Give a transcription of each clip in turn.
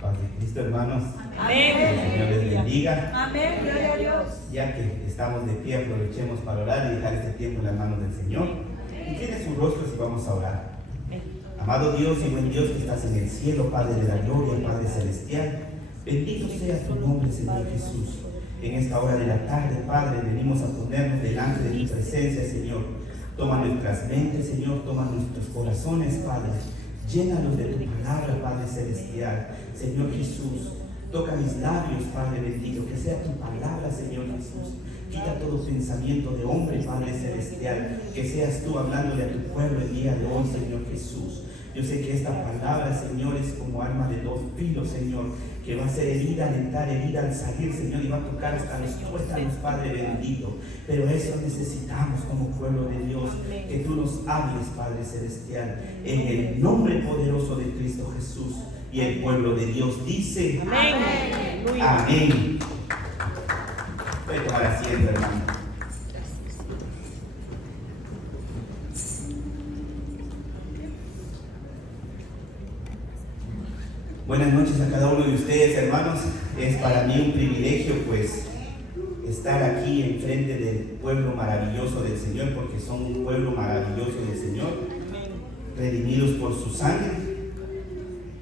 Paz de Cristo, hermanos. Amén. Que el Señor les bendiga. Amén. Gloria a Dios. Ya que estamos de pie, aprovechemos para orar y dejar este tiempo en las manos del Señor. Incline sus rostros y vamos a orar. Amado Dios y buen Dios que estás en el cielo, Padre de la gloria, Padre celestial, bendito sea tu nombre, Señor Jesús. En esta hora de la tarde, Padre, venimos a ponernos delante de tu presencia, Señor. Toma nuestras mentes, Señor, toma nuestros corazones, Padre. Llénalos de tu palabra, Padre celestial. Señor Jesús, toca mis labios, Padre bendito, que sea tu palabra, Señor Jesús. Quita todo pensamiento de hombre, Padre celestial, que seas tú hablándole a tu pueblo el día de hoy, Señor Jesús. Yo sé que esta palabra, Señor, es como arma de dos filos, Señor, que va a ser herida al entrar, herida al salir, Señor, y va a tocar hasta los tuétanos, Padre bendito. Pero eso necesitamos como pueblo de Dios, que tú nos hables, Padre celestial, en el nombre poderoso de Cristo Jesús. Y el pueblo de Dios dice: amén. Amén. Puede tomar asiento, hermano. Buenas noches a cada uno de ustedes, hermanos. Es para mí un privilegio, pues, estar aquí enfrente del pueblo maravilloso del Señor, porque son un pueblo maravilloso del Señor, redimidos por su sangre.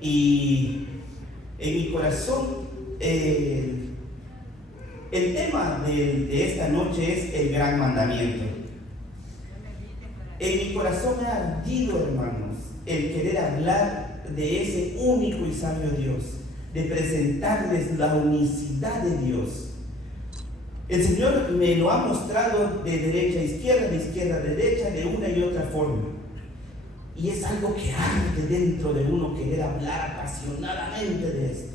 Y en mi corazón, el tema de esta noche es el gran mandamiento. En mi corazón ha ardido, hermanos, el querer hablar de ese único y sabio Dios, de presentarles la unicidad de Dios. El Señor me lo ha mostrado de derecha a izquierda, de izquierda a derecha, de una y otra forma. Y es algo que arde dentro de uno querer hablar apasionadamente de esto.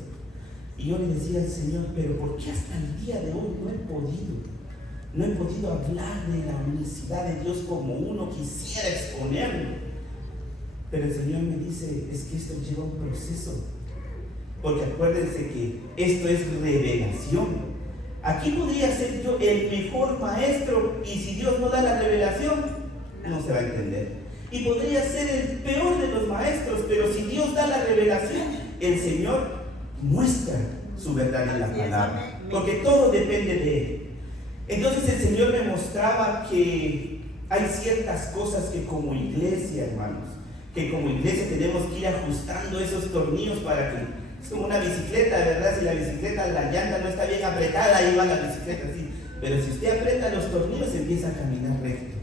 Y yo le decía al Señor, pero ¿por qué hasta el día de hoy no he podido? No he podido hablar de la unicidad de Dios como uno quisiera exponerlo. Pero el Señor me dice, es que esto lleva un proceso. Porque acuérdense que esto es revelación. Aquí podría ser yo el mejor maestro, y si Dios no da la revelación, no se va a entender. Y podría ser el peor de los maestros, pero si Dios da la revelación, el Señor muestra su verdad en la palabra, porque todo depende de Él. Entonces el Señor me mostraba que hay ciertas cosas que como iglesia, hermanos, que como iglesia tenemos que ir ajustando esos tornillos para que, es como una bicicleta, ¿verdad? Si la bicicleta, la llanta no está bien apretada, ahí va la bicicleta así. Pero si usted aprieta los tornillos, empieza a caminar recto.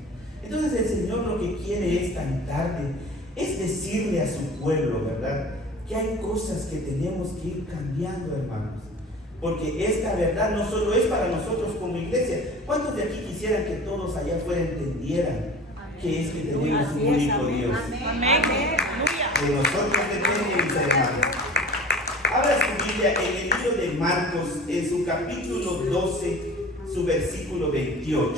Entonces el Señor lo que quiere esta tarde es decirle a su pueblo, ¿verdad?, que hay cosas que tenemos que ir cambiando, hermanos. Porque esta verdad no solo es para nosotros como iglesia. ¿Cuántos de aquí quisieran que todos allá afuera entendieran que es que tenemos un único Dios? Amén. De nosotros depende, mis hermanos. Abra su Biblia en el libro de Marcos, en su capítulo 12, su versículo 28.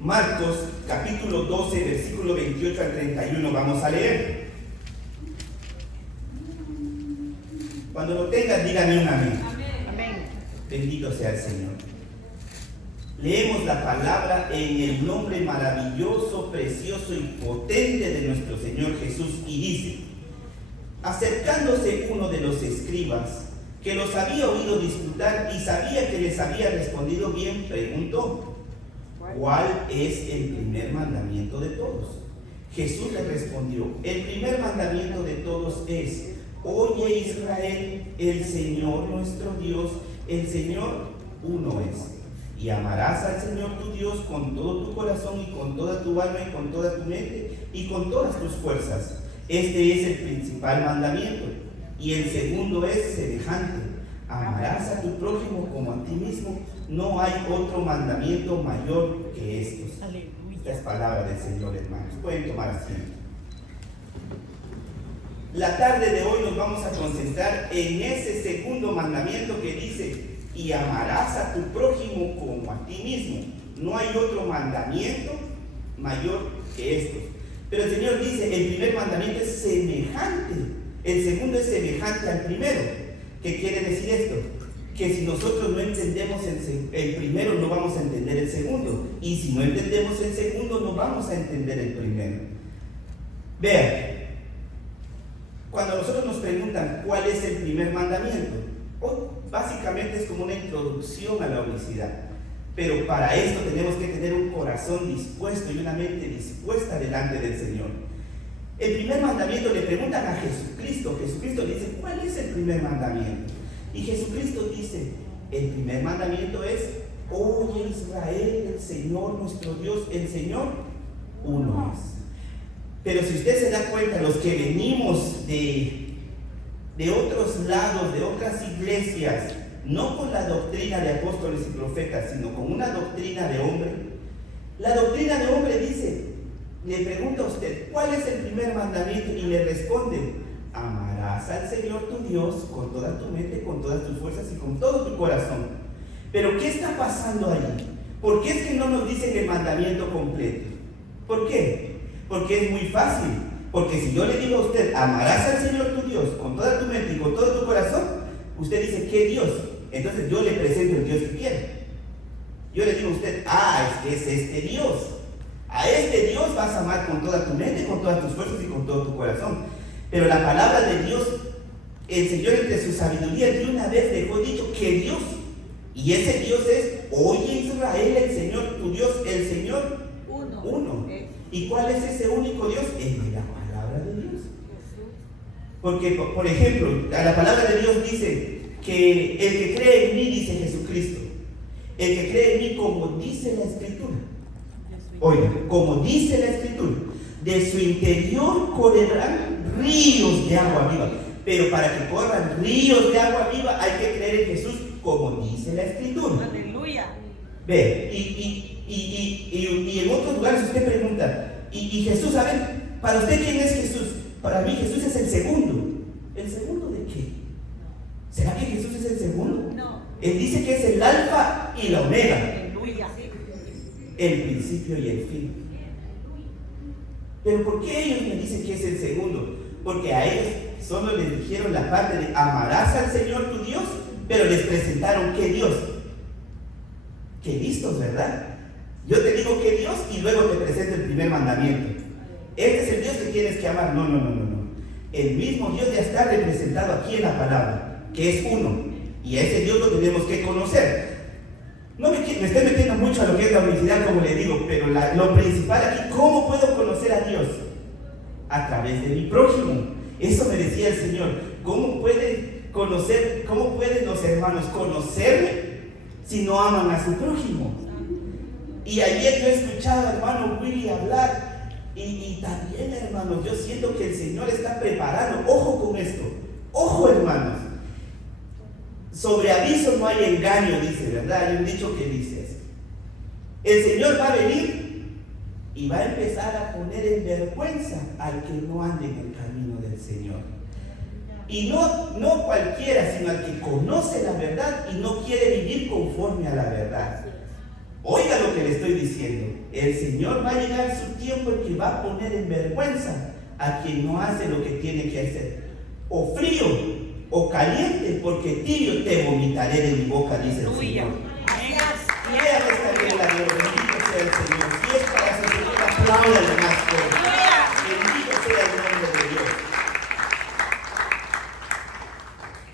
Marcos, capítulo 12, versículo 28 al 31, vamos a leer. Cuando lo tengan, díganme un amén. Amén. Bendito sea el Señor. Leemos la palabra en el nombre maravilloso, precioso y potente de nuestro Señor Jesús, y dice: acercándose uno de los escribas, que los había oído disputar y sabía que les había respondido bien, preguntó: ¿cuál es el primer mandamiento de todos? Jesús le respondió: el primer mandamiento de todos es: oye Israel, el Señor nuestro Dios, el Señor uno es. Y amarás al Señor tu Dios con todo tu corazón y con toda tu alma y con toda tu mente y con todas tus fuerzas. Este es el principal mandamiento. Y el segundo es semejante: amarás a tu prójimo como a ti mismo. No hay otro mandamiento mayor que estos. Esta es palabra del Señor, hermanos. Pueden tomar asiento. La tarde de hoy nos vamos a concentrar en ese segundo mandamiento que dice: y amarás a tu prójimo como a ti mismo. No hay otro mandamiento mayor que estos. Pero el Señor dice: el primer mandamiento es semejante, el segundo es semejante al primero. ¿Qué quiere decir esto? que si nosotros no entendemos el primero, no vamos a entender el segundo. Y si no entendemos el segundo, no vamos a entender el primero. Vean, cuando nosotros nos preguntan cuál es el primer mandamiento, básicamente es como una introducción a la unicidad. Pero para esto tenemos que tener un corazón dispuesto y una mente dispuesta delante del Señor. El primer mandamiento le preguntan a Jesucristo. Jesucristo dice, ¿cuál es el primer mandamiento? Y Jesucristo dice, el primer mandamiento es, oye Israel, el Señor nuestro Dios, el Señor uno es. Pero si usted se da cuenta, los que venimos de otros lados, de otras iglesias, no con la doctrina de apóstoles y profetas, sino con una doctrina de hombre, la doctrina de hombre dice, le pregunta a usted, ¿cuál es el primer mandamiento? Y le responde, amarás al Señor tu Dios con toda tu mente, con todas tus fuerzas y con todo tu corazón. Pero ¿qué está pasando allí? ¿Por qué es que no nos dicen el mandamiento completo? ¿Por qué? Porque es muy fácil. Porque si yo le digo a usted, amarás al Señor tu Dios con toda tu mente y con todo tu corazón, usted dice, ¿qué Dios? Entonces yo le presento el Dios que quiere. Yo le digo a usted, es que es este Dios. A este Dios vas a amar con toda tu mente, con todas tus fuerzas y con todo tu corazón. Pero la palabra de Dios, el Señor entre su sabiduría de una vez dejó dicho que Dios, y ese Dios es, oye Israel, el Señor tu Dios, el Señor uno. ¿Y cuál es ese único Dios? Es la palabra de Dios. Porque, por ejemplo, la palabra de Dios dice que el que cree en mí, dice Jesucristo, el que cree en mí, como dice la Escritura, oiga, como dice la Escritura, de su interior correrán ríos de agua viva. Pero para que corran ríos de agua viva hay que creer en Jesús, como dice la Escritura. Aleluya. Ve, y en otros lugares usted pregunta, y Jesús, a ver, para usted ¿quién es Jesús? Para mí Jesús es el segundo. ¿El segundo de qué? ¿Será que Jesús es el segundo? No. Él dice que es el alfa y la omega. Aleluya. El principio y el fin. Pero ¿por qué ellos me dicen que es el segundo? Porque a ellos solo les dijeron la parte de amarás al Señor tu Dios, pero les presentaron ¿qué Dios? Qué listos, ¿verdad? Yo te digo que Dios y luego te presento el primer mandamiento. Este es el Dios que tienes que amar. No. El mismo Dios ya está representado aquí en la palabra, que es uno. Y a ese Dios lo tenemos que conocer. No me estoy metiendo mucho a lo que es la unicidad, como le digo, pero lo principal aquí, ¿cómo puedo conocer a Dios? A través de mi prójimo. Eso me decía el Señor. ¿Cómo pueden los hermanos conocerme si no aman a su prójimo? Y ayer yo escuchaba al hermano Willy hablar y también, hermanos, yo siento que el Señor está preparando. Ojo con esto, ojo, hermanos. Sobre aviso no hay engaño, dice, ¿verdad? Hay un dicho que dice eso. El Señor va a venir y va a empezar a poner en vergüenza al que no ande en el camino del Señor. Y no cualquiera, sino al que conoce la verdad y no quiere vivir conforme a la verdad. Oiga lo que le estoy diciendo. El Señor va a llegar su tiempo en que va a poner en vergüenza a quien no hace lo que tiene que hacer. O frío o caliente, porque tibio te vomitaré de mi boca, dice el Señor. Y vean esta regla de Dios. Bendito sea el Señor. Si es para su Señor, apláudale más fuerte. Bendito sea el nombre de Dios.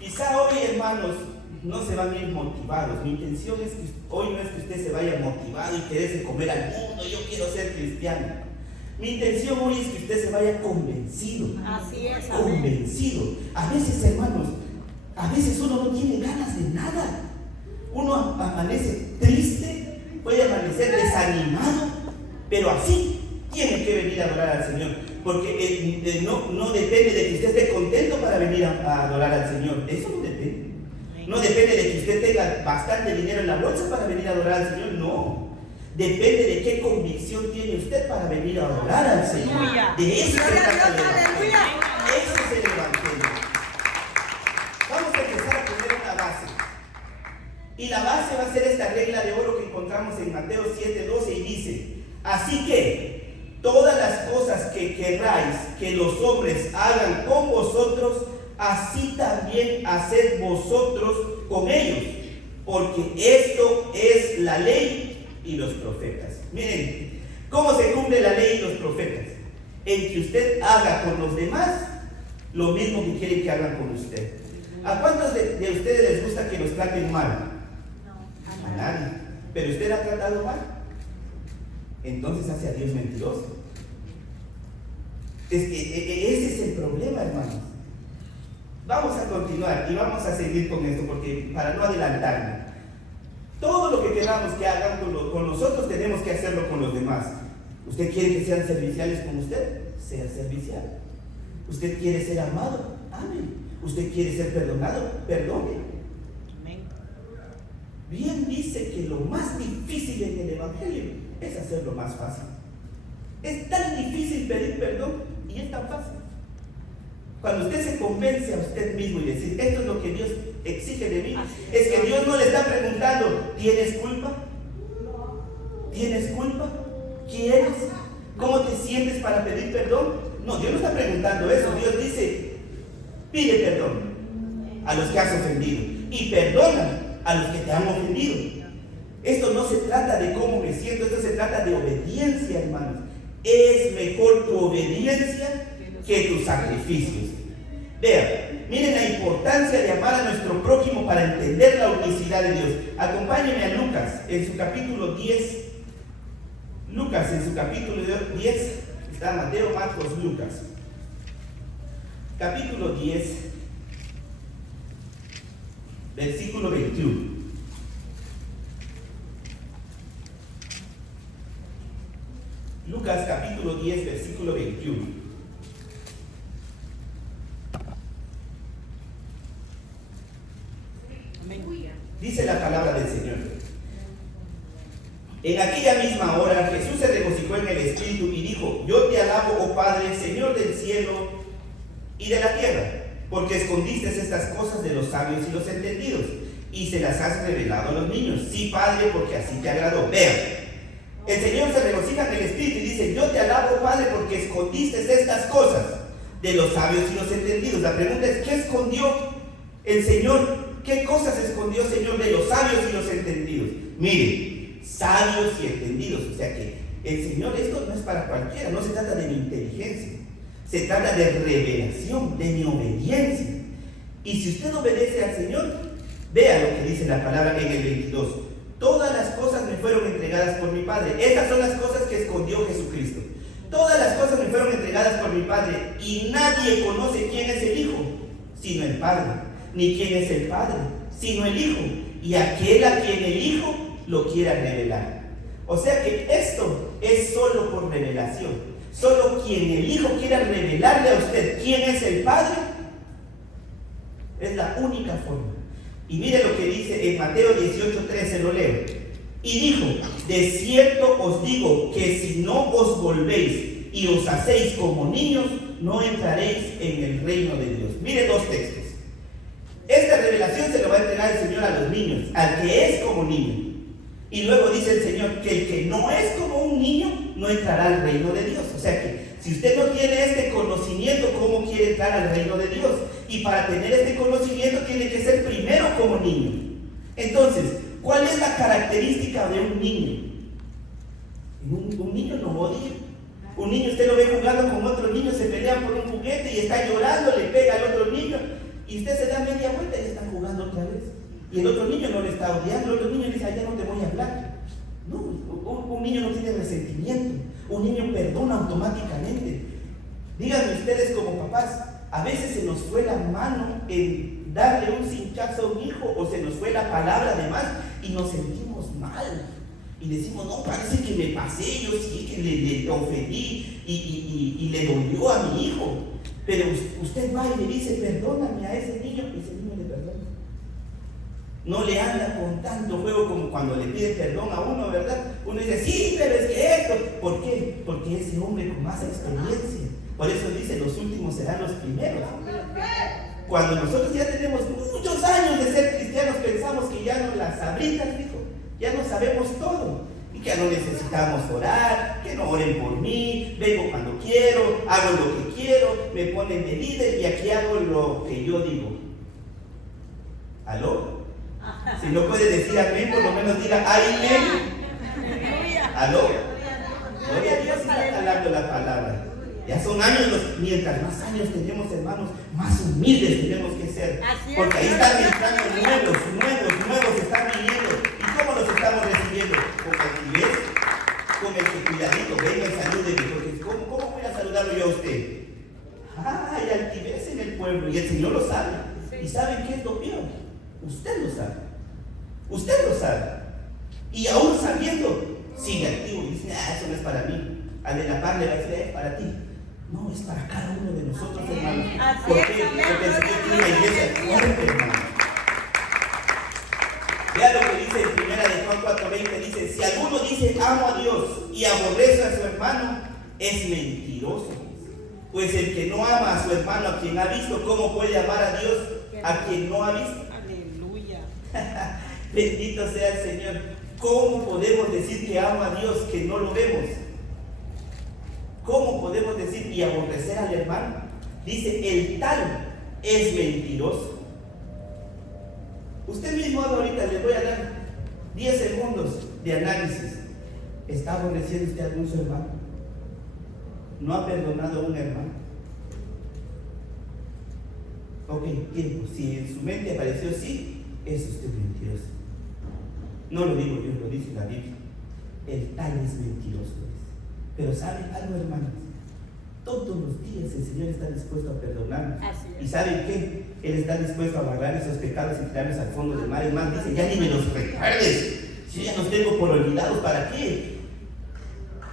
Quizá hoy, hermanos, no se van a ir motivados. Mi intención es que hoy no es que usted se vaya motivado y quererse comer al mundo, yo quiero ser cristiano. Mi intención hoy es que usted se vaya convencido. Así es. Convencido. A veces, hermanos, uno no tiene ganas de nada. Uno amanece triste, puede amanecer desanimado, pero así tiene que venir a adorar al Señor. Porque no depende de que usted esté contento para venir a adorar al Señor. Eso no depende. No depende de que usted tenga bastante dinero en la bolsa para venir a adorar al Señor. No. Depende de qué convicción tiene usted para venir a adorar al Señor. De eso se trata el Evangelio. Ese es el Evangelio. Vamos a empezar a poner una base. Y la base va a ser esta regla de oro que encontramos en Mateo 7:12 y dice: así que todas las cosas que querráis que los hombres hagan con vosotros, así también haced vosotros con ellos, porque esto es la ley y los profetas. Miren, ¿cómo se cumple la ley y los profetas? En que usted haga con los demás lo mismo que quieren que hagan con usted. ¿A cuántos de ustedes les gusta que los traten mal? A nadie. ¿Pero usted ha tratado mal? Entonces hace a Dios mentiroso. Es que ese es el problema, hermanos. Vamos a continuar y vamos a seguir con esto, porque para no adelantarme, todo lo que queramos que hagan con nosotros, tenemos que hacerlo con los demás. ¿Usted quiere que sean serviciales con usted? Sea servicial. ¿Usted quiere ser amado? Ame. ¿Usted quiere ser perdonado? Perdone. Amén. Bien dice que lo más difícil en el Evangelio es hacerlo más fácil. Es tan difícil pedir perdón y es tan fácil. Cuando usted se convence a usted mismo y decir, esto es lo que Dios exige de mí, es que Dios no le está preguntando, ¿tienes culpa? ¿Tienes culpa? ¿Quieres? ¿Cómo te sientes para pedir perdón? No, Dios no está preguntando eso. Dios dice, pide perdón a los que has ofendido y perdona a los que te han ofendido. Esto no se trata de cómo me siento, esto se trata de obediencia, hermanos. Es mejor tu obediencia que tus sacrificios. Vean, miren la importancia de amar a nuestro prójimo para entender la unicidad de Dios. Acompáñenme a Lucas en su capítulo 10. Lucas en su capítulo 10, está Mateo, Marcos, Lucas. Capítulo 10, versículo 21. Lucas capítulo 10, versículo 21. Dice la palabra del Señor. En aquella misma hora Jesús se regocijó en el Espíritu y dijo, yo te alabo, oh Padre, Señor del cielo y de la tierra, porque escondiste estas cosas de los sabios y los entendidos y se las has revelado a los niños. Sí, Padre, porque así te agradó. Vean, el Señor se regocija en el Espíritu y dice, yo te alabo, Padre, porque escondiste estas cosas de los sabios y los entendidos. La pregunta es, ¿qué escondió el Señor? ¿Qué cosas escondió, Señor, de los sabios y los entendidos? Miren, sabios y entendidos. O sea que el Señor, esto no es para cualquiera, no se trata de mi inteligencia, se trata de revelación, de mi obediencia. Y si usted obedece al Señor, vea lo que dice la palabra en el 22. Todas las cosas me fueron entregadas por mi Padre. Estas son las cosas que escondió Jesucristo. Todas las cosas me fueron entregadas por mi Padre y nadie conoce quién es el Hijo, sino el Padre. Ni quién es el Padre, sino el Hijo, y aquel a quien el Hijo lo quiera revelar. O sea que esto es solo por revelación. Solo quien el Hijo quiera revelarle a usted quién es el Padre, es la única forma. Y mire lo que dice en Mateo 18:13, lo leo. Y dijo, de cierto os digo que si no os volvéis y os hacéis como niños, no entraréis en el reino de Dios. Mire dos textos. Esta revelación se lo va a entregar el Señor a los niños, al que es como niño. Y luego dice el Señor que el que no es como un niño no entrará al reino de Dios. O sea que si usted no tiene este conocimiento, ¿cómo quiere entrar al reino de Dios? Y para tener este conocimiento tiene que ser primero como niño. Entonces, ¿cuál es la característica de un niño? Un niño no odia. Un niño usted lo ve jugando con otro niño, se pelean por un juguete y está llorando, le pega al otro niño. Y usted se da media vuelta y está jugando otra vez. Y el otro niño no le está odiando, el otro niño le dice, ya no te voy a hablar. No, un niño no tiene resentimiento. Un niño perdona automáticamente. Díganme ustedes como papás, a veces se nos fue la mano en darle un cinchazo a un hijo o se nos fue la palabra de más y nos sentimos mal. Y decimos, no, parece que me pasé, yo sí que le ofendí y le dolió a mi hijo. Pero usted va y le dice, perdóname a ese niño, y ese niño le perdona. No le anda con tanto juego como cuando le pide perdón a uno, ¿verdad? Uno dice, sí, pero es que esto. ¿Por qué? Porque ese hombre con más experiencia. Por eso dice, los últimos serán los primeros. Cuando nosotros ya tenemos muchos años de ser cristianos, pensamos que ya no las sabritas, hijo, ya no sabemos todo. Y que ya no necesitamos orar, que no oren por mí, vengo cuando quiero, hago lo que quiero, me ponen de líder y aquí hago lo que yo digo. ¿Aló? Si no puede decir amén, por lo menos diga amén. ¿Aló? Gloria a Dios, está hablando la palabra. Ya son años, mientras más años tenemos, hermanos, más humildes tenemos que ser. Porque ahí están entrando nuevos están viniendo. ¿Y cómo los estamos recibiendo? Con altivez, con el que cuidadito, venga y salúdeme. Porque ¿cómo voy a saludarlo yo a usted? Hay altivez en el pueblo y el Señor lo sabe. ¿Y saben qué es lo peor? Usted lo sabe. Usted lo sabe. Y aún sabiendo, sigue activo y dice, eso no es para mí. Al de la par le va a decir, es para ti. No, es para cada uno de nosotros, hermanos. ¿Por qué? Porque el Señor tiene una iglesia fuerte, hermanos. Vea lo que dice en 1 de Juan 4:20, dice, si alguno dice amo a Dios y aborrece a su hermano, es mentiroso. Pues el que no ama a su hermano, a quien ha visto, ¿cómo puede amar a Dios a quien no ha visto? Aleluya. Bendito sea el Señor. ¿Cómo podemos decir que amo a Dios que no lo vemos? ¿Cómo podemos decir y aborrecer al hermano? Dice, el tal es mentiroso. Usted mismo ahorita le voy a dar 10 segundos de análisis. ¿Está aborreciendo usted a algún su hermano? ¿No ha perdonado a un hermano? Ok, tiempo. Si en su mente apareció sí, es usted mentiroso. No lo digo yo, lo dice la Biblia. El tal es mentiroso. Pero ¿saben algo, hermanos? Todos los días el Señor está dispuesto a perdonarnos. ¿Y saben qué? Él está dispuesto a agarrar esos pecados y tirarlos al fondo del mar. Es más, dice, ya ni me los recuerdes. Si ya los tengo por olvidados, ¿para qué?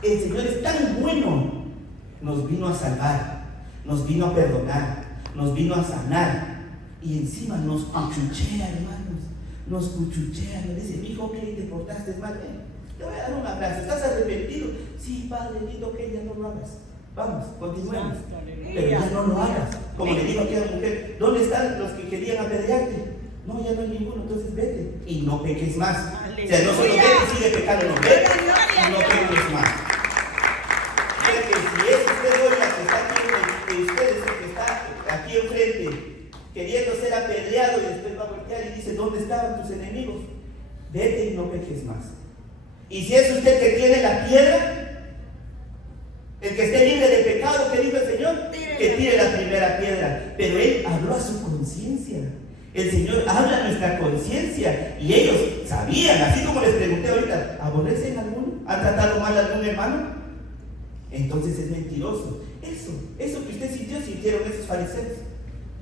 El Señor es tan bueno. Nos vino a salvar, nos vino a perdonar, nos vino a sanar. Y encima nos cuchuchea, hermanos. Nos cuchuchea. Nos dice, hijo, ¿qué te portaste mal? Te voy a dar un abrazo. ¿Estás arrepentido? Sí, Padre, lindo, que ya no lo hagas. Vamos, continuemos. Pero ya no lo hagas. Como le digo aquí a la mujer, ¿dónde están los que querían apedrearte? No, ya no hay ninguno, entonces vete. Y no peques más. O sea, no solo vete y sigue pecando, no vete y no peques más. O sea que si es usted hoy la que está aquí, de ustedes el que está aquí enfrente, queriendo ser apedreado y después va a voltear y dice, ¿dónde estaban tus enemigos? Vete y no peques más. Y si es usted que tiene la piedra, el que esté libre de pecado, ¿qué dijo el Señor? Que tire la primera piedra. Pero Él habló a su conciencia. El Señor habla a nuestra conciencia. Y ellos sabían, así como les pregunté ahorita, ¿aborrecen a alguno? ¿Han tratado mal a algún hermano? Entonces es mentiroso. Eso que usted sintió, sintieron esos fariseos.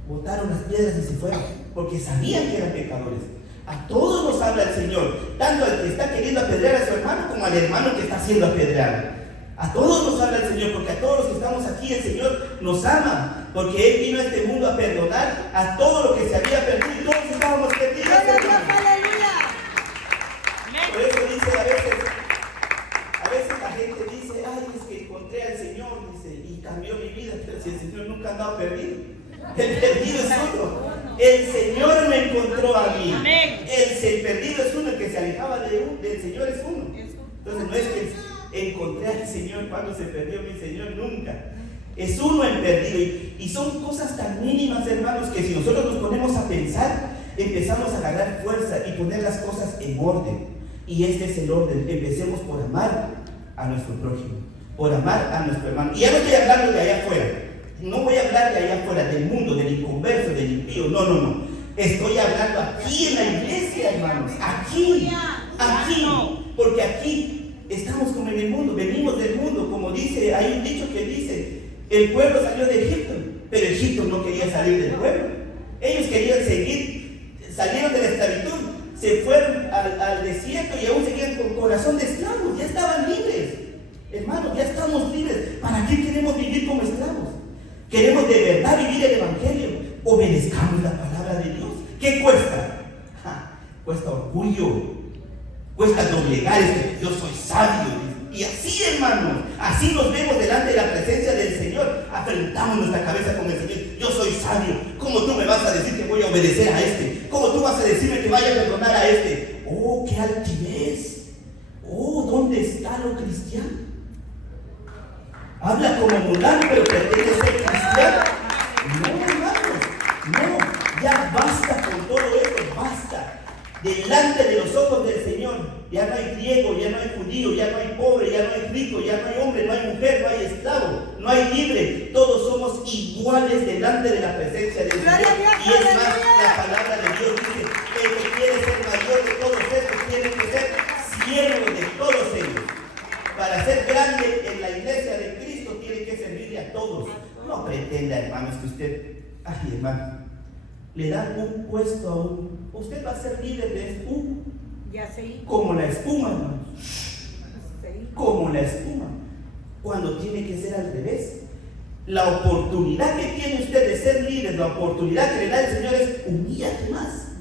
Botaron las piedras y se fueron, porque sabían que eran pecadores. A todos nos habla el Señor, tanto al que está queriendo apedrear a su hermano como al hermano que está siendo apedreado. A todos nos habla el Señor, porque a todos los que estamos aquí el Señor nos ama, porque Él vino a este mundo a perdonar a todo lo que se había perdido y todos estábamos perdidos. ¡Aleluya! Por eso dice a veces la gente dice, ay, es que encontré al Señor, dice, y cambió mi vida, pero si el Señor nunca ha andado perdido. El perdido es uno. El Señor me encontró a mí. El perdido es uno, el que se alejaba del Señor es uno. Entonces no es que encontré al Señor cuando se perdió mi Señor, nunca. Es uno el perdido. Y son cosas tan mínimas, hermanos, que si nosotros nos ponemos a pensar, empezamos a agarrar fuerza y poner las cosas en orden. Y este es el orden. Empecemos por amar a nuestro prójimo, por amar a nuestro hermano. Y ya no estoy hablando de allá afuera. No voy a hablar de allá afuera, del mundo, del inconverso, del impío. No. Estoy hablando aquí en la iglesia, hermanos. Aquí. Porque aquí estamos como en el mundo, venimos del mundo. Como dice, hay un dicho que dice, el pueblo salió de Egipto, pero Egipto no quería salir del pueblo. Ellos querían salieron de la esclavitud, se fueron al desierto y aún seguían con corazón de esclavos. Ya estaban libres. Hermanos, ya estamos libres. ¿Para qué queremos vivir como esclavos? Queremos de verdad vivir el Evangelio. Obedezcamos la palabra de Dios. ¿Qué cuesta? Cuesta orgullo. Cuesta doblegar. Yo soy sabio. Y así, hermanos, así nos vemos delante de la presencia del Señor. Afrentamos nuestra cabeza con el Señor. Yo soy sabio. ¿Cómo tú me vas a decir que voy a obedecer a este? ¿Cómo tú vas a decirme que vaya a perdonar a este? Oh, qué altivez. Oh, ¿dónde está lo cristiano? Habla como mundano, pero pretende ser cristiano. No, hermanos, no, ya basta con todo eso, basta. delante de los ojos del Señor. Ya no hay griego, ya no hay judío, ya no hay pobre, ya no hay rico, ya no hay hombre, no hay mujer, no hay esclavo, no hay libre. Todos somos iguales delante de la presencia del Señor. Y es más, la palabra de Dios dice que el que quiere ser mayor de todos estos tiene que ser siervo de todos ellos. Para ser grande en la iglesia de Cristo tiene que servirle a todos. No pretenda, hermanos, que usted, ay hermano, le dan un puesto a uno. Usted va a ser líder de espuma. Ya sé. Como la espuma, hermanos. Como la espuma. Cuando tiene que ser al revés. La oportunidad que tiene usted de ser líder, la oportunidad que le da el Señor es humíllate más.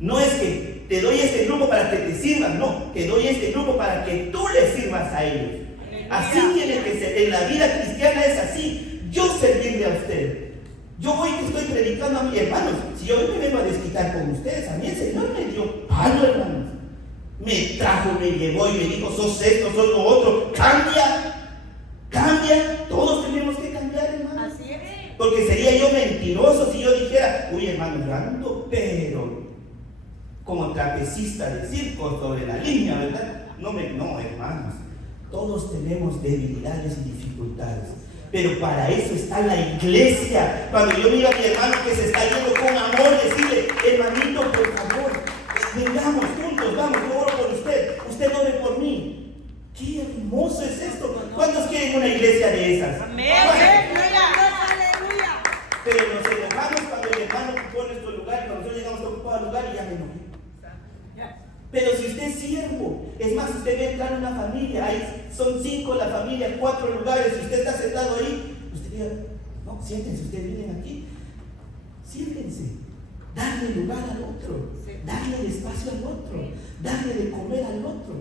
No es que te doy este grupo para que te sirvan, no, te doy este grupo para que tú le sirvas a ellos. Así tiene que ser. En la vida cristiana es así. Yo servirle a usted. Yo hoy que estoy predicando a mis hermanos, si yo hoy me vengo a desquitar con ustedes, a mí el Señor me dio palo, hermanos. Me trajo, me llevó y me dijo, sos esto, sos lo otro. Cambia, cambia. Todos tenemos que cambiar, hermanos. Así es. Porque sería yo mentiroso si yo dijera, uy, hermano, yo ando, pero como trapecista de circo sobre la línea, ¿verdad? No, hermanos. Todos tenemos debilidades y dificultades. Pero para eso está la iglesia. Cuando yo miro a mi hermano que se está yendo con amor, decirle, hermanito, por favor, vengamos juntos, vamos, yo oro por usted, usted ore por mí. Qué hermoso es esto. ¿Cuántos quieren una iglesia de esas? Amén. Aleluya. Pero nos enojamos cuando el hermano ocupó nuestro lugar, y cuando nosotros llegamos a ocupar el lugar y ya me enojé. Pero si usted es siervo, es más, usted ve entrar en una familia, ahí son 5 la familia, 4 lugares, y usted está sentado ahí, usted diga, no, siéntense, ustedes vienen aquí, siéntense, darle lugar al otro, darle el espacio al otro, darle de comer al otro.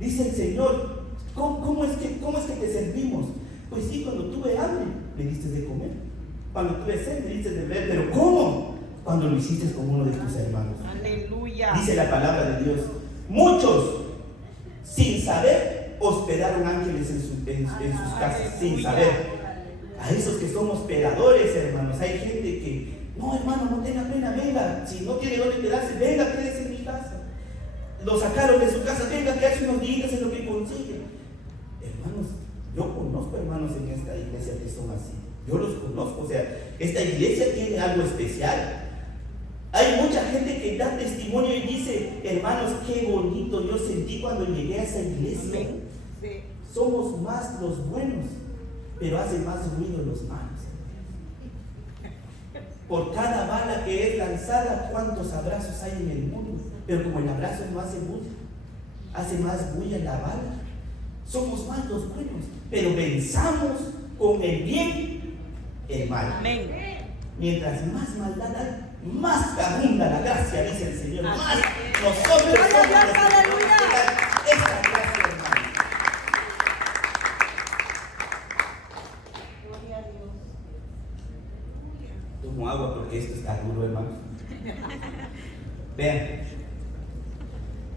Dice el Señor, ¿cómo es que te servimos? Pues sí, cuando tuve hambre, me diste de comer, cuando tuve sed, me diste de beber, pero ¿cómo? Cuando lo hiciste con uno de tus hermanos. Aleluya. Dice la palabra de Dios. Muchos, sin saber, hospedaron ángeles en sus casas, sin saber. A esos que son hospedadores, hermanos, hay gente que, no, hermano, no tenga pena, venga. Si no tiene dónde quedarse, venga, quédese en mi casa. Lo sacaron de su casa, venga, que hace unos días en lo que consigue. Hermanos, yo conozco hermanos en esta iglesia que son así. Yo los conozco, o sea, esta iglesia tiene algo especial. Hay mucha gente que da testimonio y dice, hermanos, qué bonito yo sentí cuando llegué a esa iglesia. Sí. Somos más los buenos, pero hacen más ruido los malos. Por cada bala que es lanzada, ¿cuántos abrazos hay en el mundo? Pero como el abrazo no hace bulla, hace más bulla la bala. Somos más los buenos, pero pensamos con el bien el mal. Amén. Mientras más maldad hay, más abunda la gracia, dice el Señor. Así Más es. nosotros somos los que Aleluya. tenemos que dar esta gracia, hermano. Gloria a Dios. Tomo agua porque esto está duro, hermano. Vean,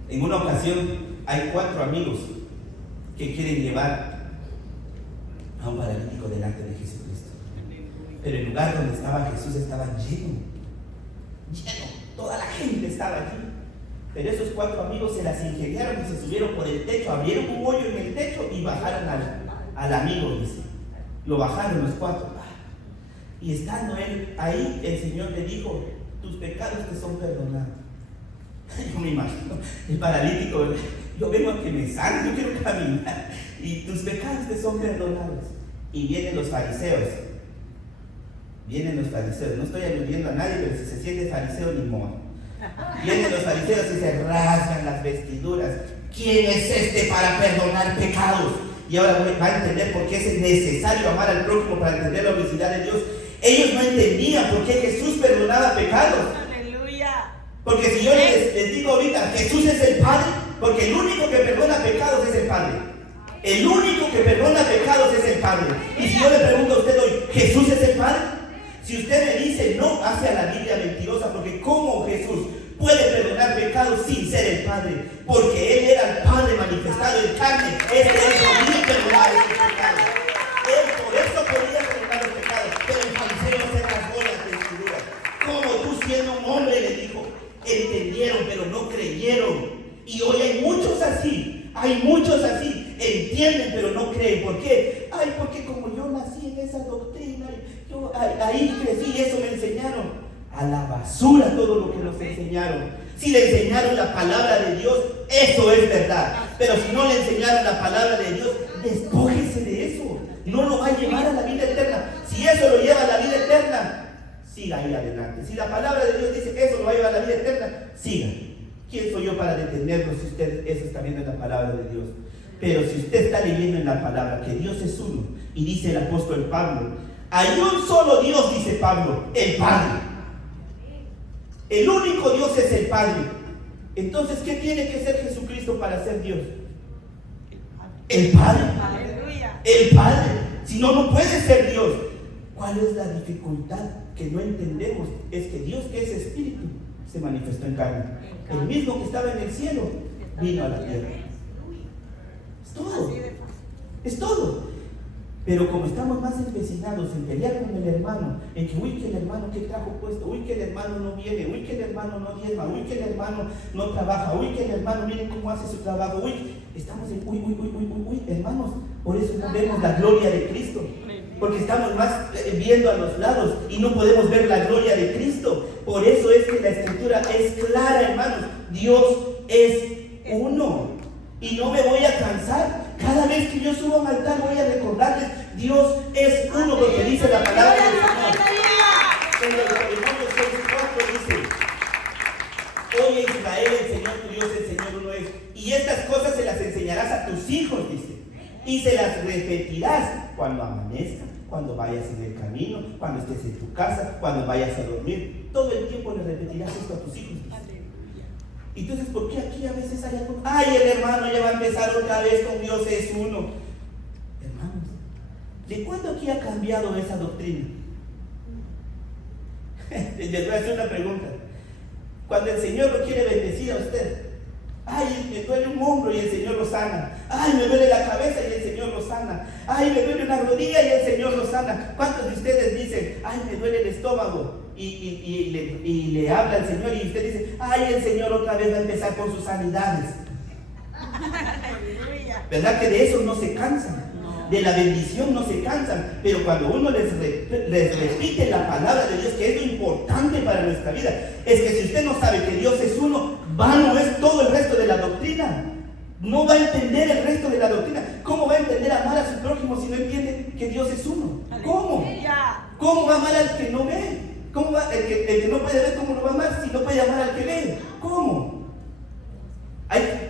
en una ocasión hay 4 amigos que quieren llevar a un paralítico delante de Jesucristo. Pero el lugar donde estaba Jesús estaba lleno, toda la gente estaba allí. Pero esos 4 amigos se las ingeniaron y se subieron por el techo, abrieron un hoyo en el techo y bajaron al amigo, dice. Lo bajaron los 4. Y estando él ahí, el Señor le dijo, tus pecados te son perdonados. Yo me imagino, el paralítico, yo vengo a que me sane, yo quiero caminar, y tus pecados te son perdonados. Y vienen los fariseos, no estoy aludiendo a nadie, pero si se siente fariseo, ni modo. Vienen los fariseos y se rasgan las vestiduras. ¿Quién es este para perdonar pecados? Y ahora va a entender por qué es necesario amar al prójimo para entender la obesidad de Dios. Ellos no entendían por qué Jesús perdonaba pecados. Aleluya. Porque si yo les digo ahorita, Jesús es el Padre, porque el único que perdona pecados es el Padre. El único que perdona pecados es el Padre. Y si yo le pregunto a usted hoy, ¿Jesús es el Padre? Si usted me dice no, hace a la Biblia mentirosa, porque ¿cómo Jesús puede perdonar pecados sin ser el Padre? Porque Él era el Padre manifestado en carne. Él podía perdonar los pecados. Él por eso podía perdonar los pecados. Pero el fariseo se rasgó las vestiduras. Como tú siendo un hombre, le dijo, entendieron, pero entienden pero no creen. ¿Por qué? Ay, porque como yo nací en esa doctrina, yo ahí crecí y eso me enseñaron. A la basura todo lo que nos enseñaron. Si le enseñaron la palabra de Dios, eso es verdad. Pero si no le enseñaron la palabra de Dios, despójese de eso. No lo va a llevar a la vida eterna. Si eso lo lleva a la vida eterna, siga ahí adelante. Si la palabra de Dios dice que eso lo va a llevar a la vida eterna, siga. ¿Quién soy yo para detenerlo si usted eso está viendo en la palabra de Dios? Pero si usted está leyendo en la palabra que Dios es uno, y dice el apóstol Pablo, hay un solo Dios, dice Pablo, el Padre. El único Dios es el Padre. Entonces, ¿qué tiene que ser Jesucristo para ser Dios? El Padre. Aleluya. El Padre. Si no, no puede ser Dios. ¿Cuál es la dificultad que no entendemos? Es que Dios, que es Espíritu, se manifestó en carne. El mismo que estaba en el cielo vino a la tierra. Es todo. Es todo. Pero como estamos más empecinados en pelear con el hermano, en que, uy, que el hermano que trajo puesto, uy, que el hermano no viene, uy, que el hermano no diezma, uy, que el hermano no trabaja, uy, que el hermano, miren cómo hace su trabajo, uy, estamos en uy, hermanos, por eso no vemos la gloria de Cristo, porque estamos más viendo a los lados y no podemos ver la gloria de Cristo. Por eso es que la Escritura es clara, hermanos, Dios es uno. Y no me voy a cansar. Cada vez que yo subo a un altar voy a recordarles, Dios es uno, porque dice la palabra del Señor. En Deuteronomio 6:4 dice, oye Israel, el Señor tu Dios, el Señor uno es. Y estas cosas se las enseñarás a tus hijos, dice. Y se las repetirás cuando amanezca, cuando vayas en el camino, cuando estés en tu casa, cuando vayas a dormir. Todo el tiempo le repetirás esto a tus hijos, dice. Entonces, ¿por qué aquí a veces hay algo? Ay, el hermano ya va a empezar otra vez con Dios es uno. Hermanos, ¿de cuándo aquí ha cambiado esa doctrina? Les voy a hacer una pregunta. Cuando el Señor lo quiere bendecir a usted, ay, me duele un hombro y el Señor lo sana. Ay, me duele la cabeza y el Señor lo sana. Ay, me duele una rodilla y el Señor lo sana. ¿Cuántos de ustedes dicen, ay, me duele el estómago? Y le habla al Señor y usted dice, ay, el Señor otra vez va a empezar con sus sanidades. ¿Verdad que de eso no se cansan? De la bendición no se cansan. Pero cuando uno les repite la palabra de Dios, que es lo importante para nuestra vida, es que si usted no sabe que Dios es uno, vano es todo el resto de la doctrina. No va a entender el resto de la doctrina. ¿Cómo va a entender amar a su prójimo si no entiende que Dios es uno? ¿Cómo? ¿Cómo va a amar al que no ve? ¿Cómo va, el que no puede ver, cómo lo va a amar si no puede amar al que ve? ¿Cómo?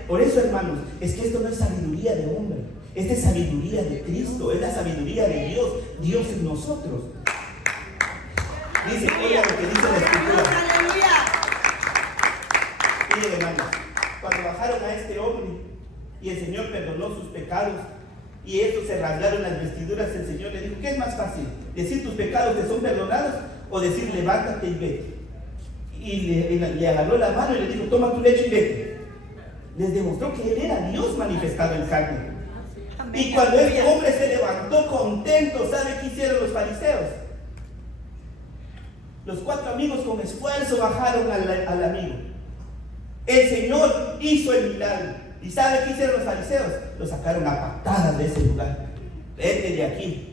Por eso, hermanos, es que esto no es sabiduría de hombre, esta es sabiduría de Cristo, es la sabiduría de Dios, Dios en nosotros. Dice, oiga lo que dice la Escritura. Miren, hermanos, cuando bajaron a este hombre y el Señor perdonó sus pecados y estos se rasgaron las vestiduras, el Señor le dijo, ¿qué es más fácil? ¿Decir tus pecados te son perdonados? O decir, levántate y vete. Y le agarró la mano y le dijo, toma tu lecho y vete. Les demostró que Él era Dios manifestado en carne. Y cuando este hombre se levantó contento, ¿sabe qué hicieron los fariseos? Los 4 amigos con esfuerzo bajaron al amigo. El Señor hizo el milagro. ¿Y sabe qué hicieron los fariseos? Lo sacaron a patadas de ese lugar. Vete de aquí.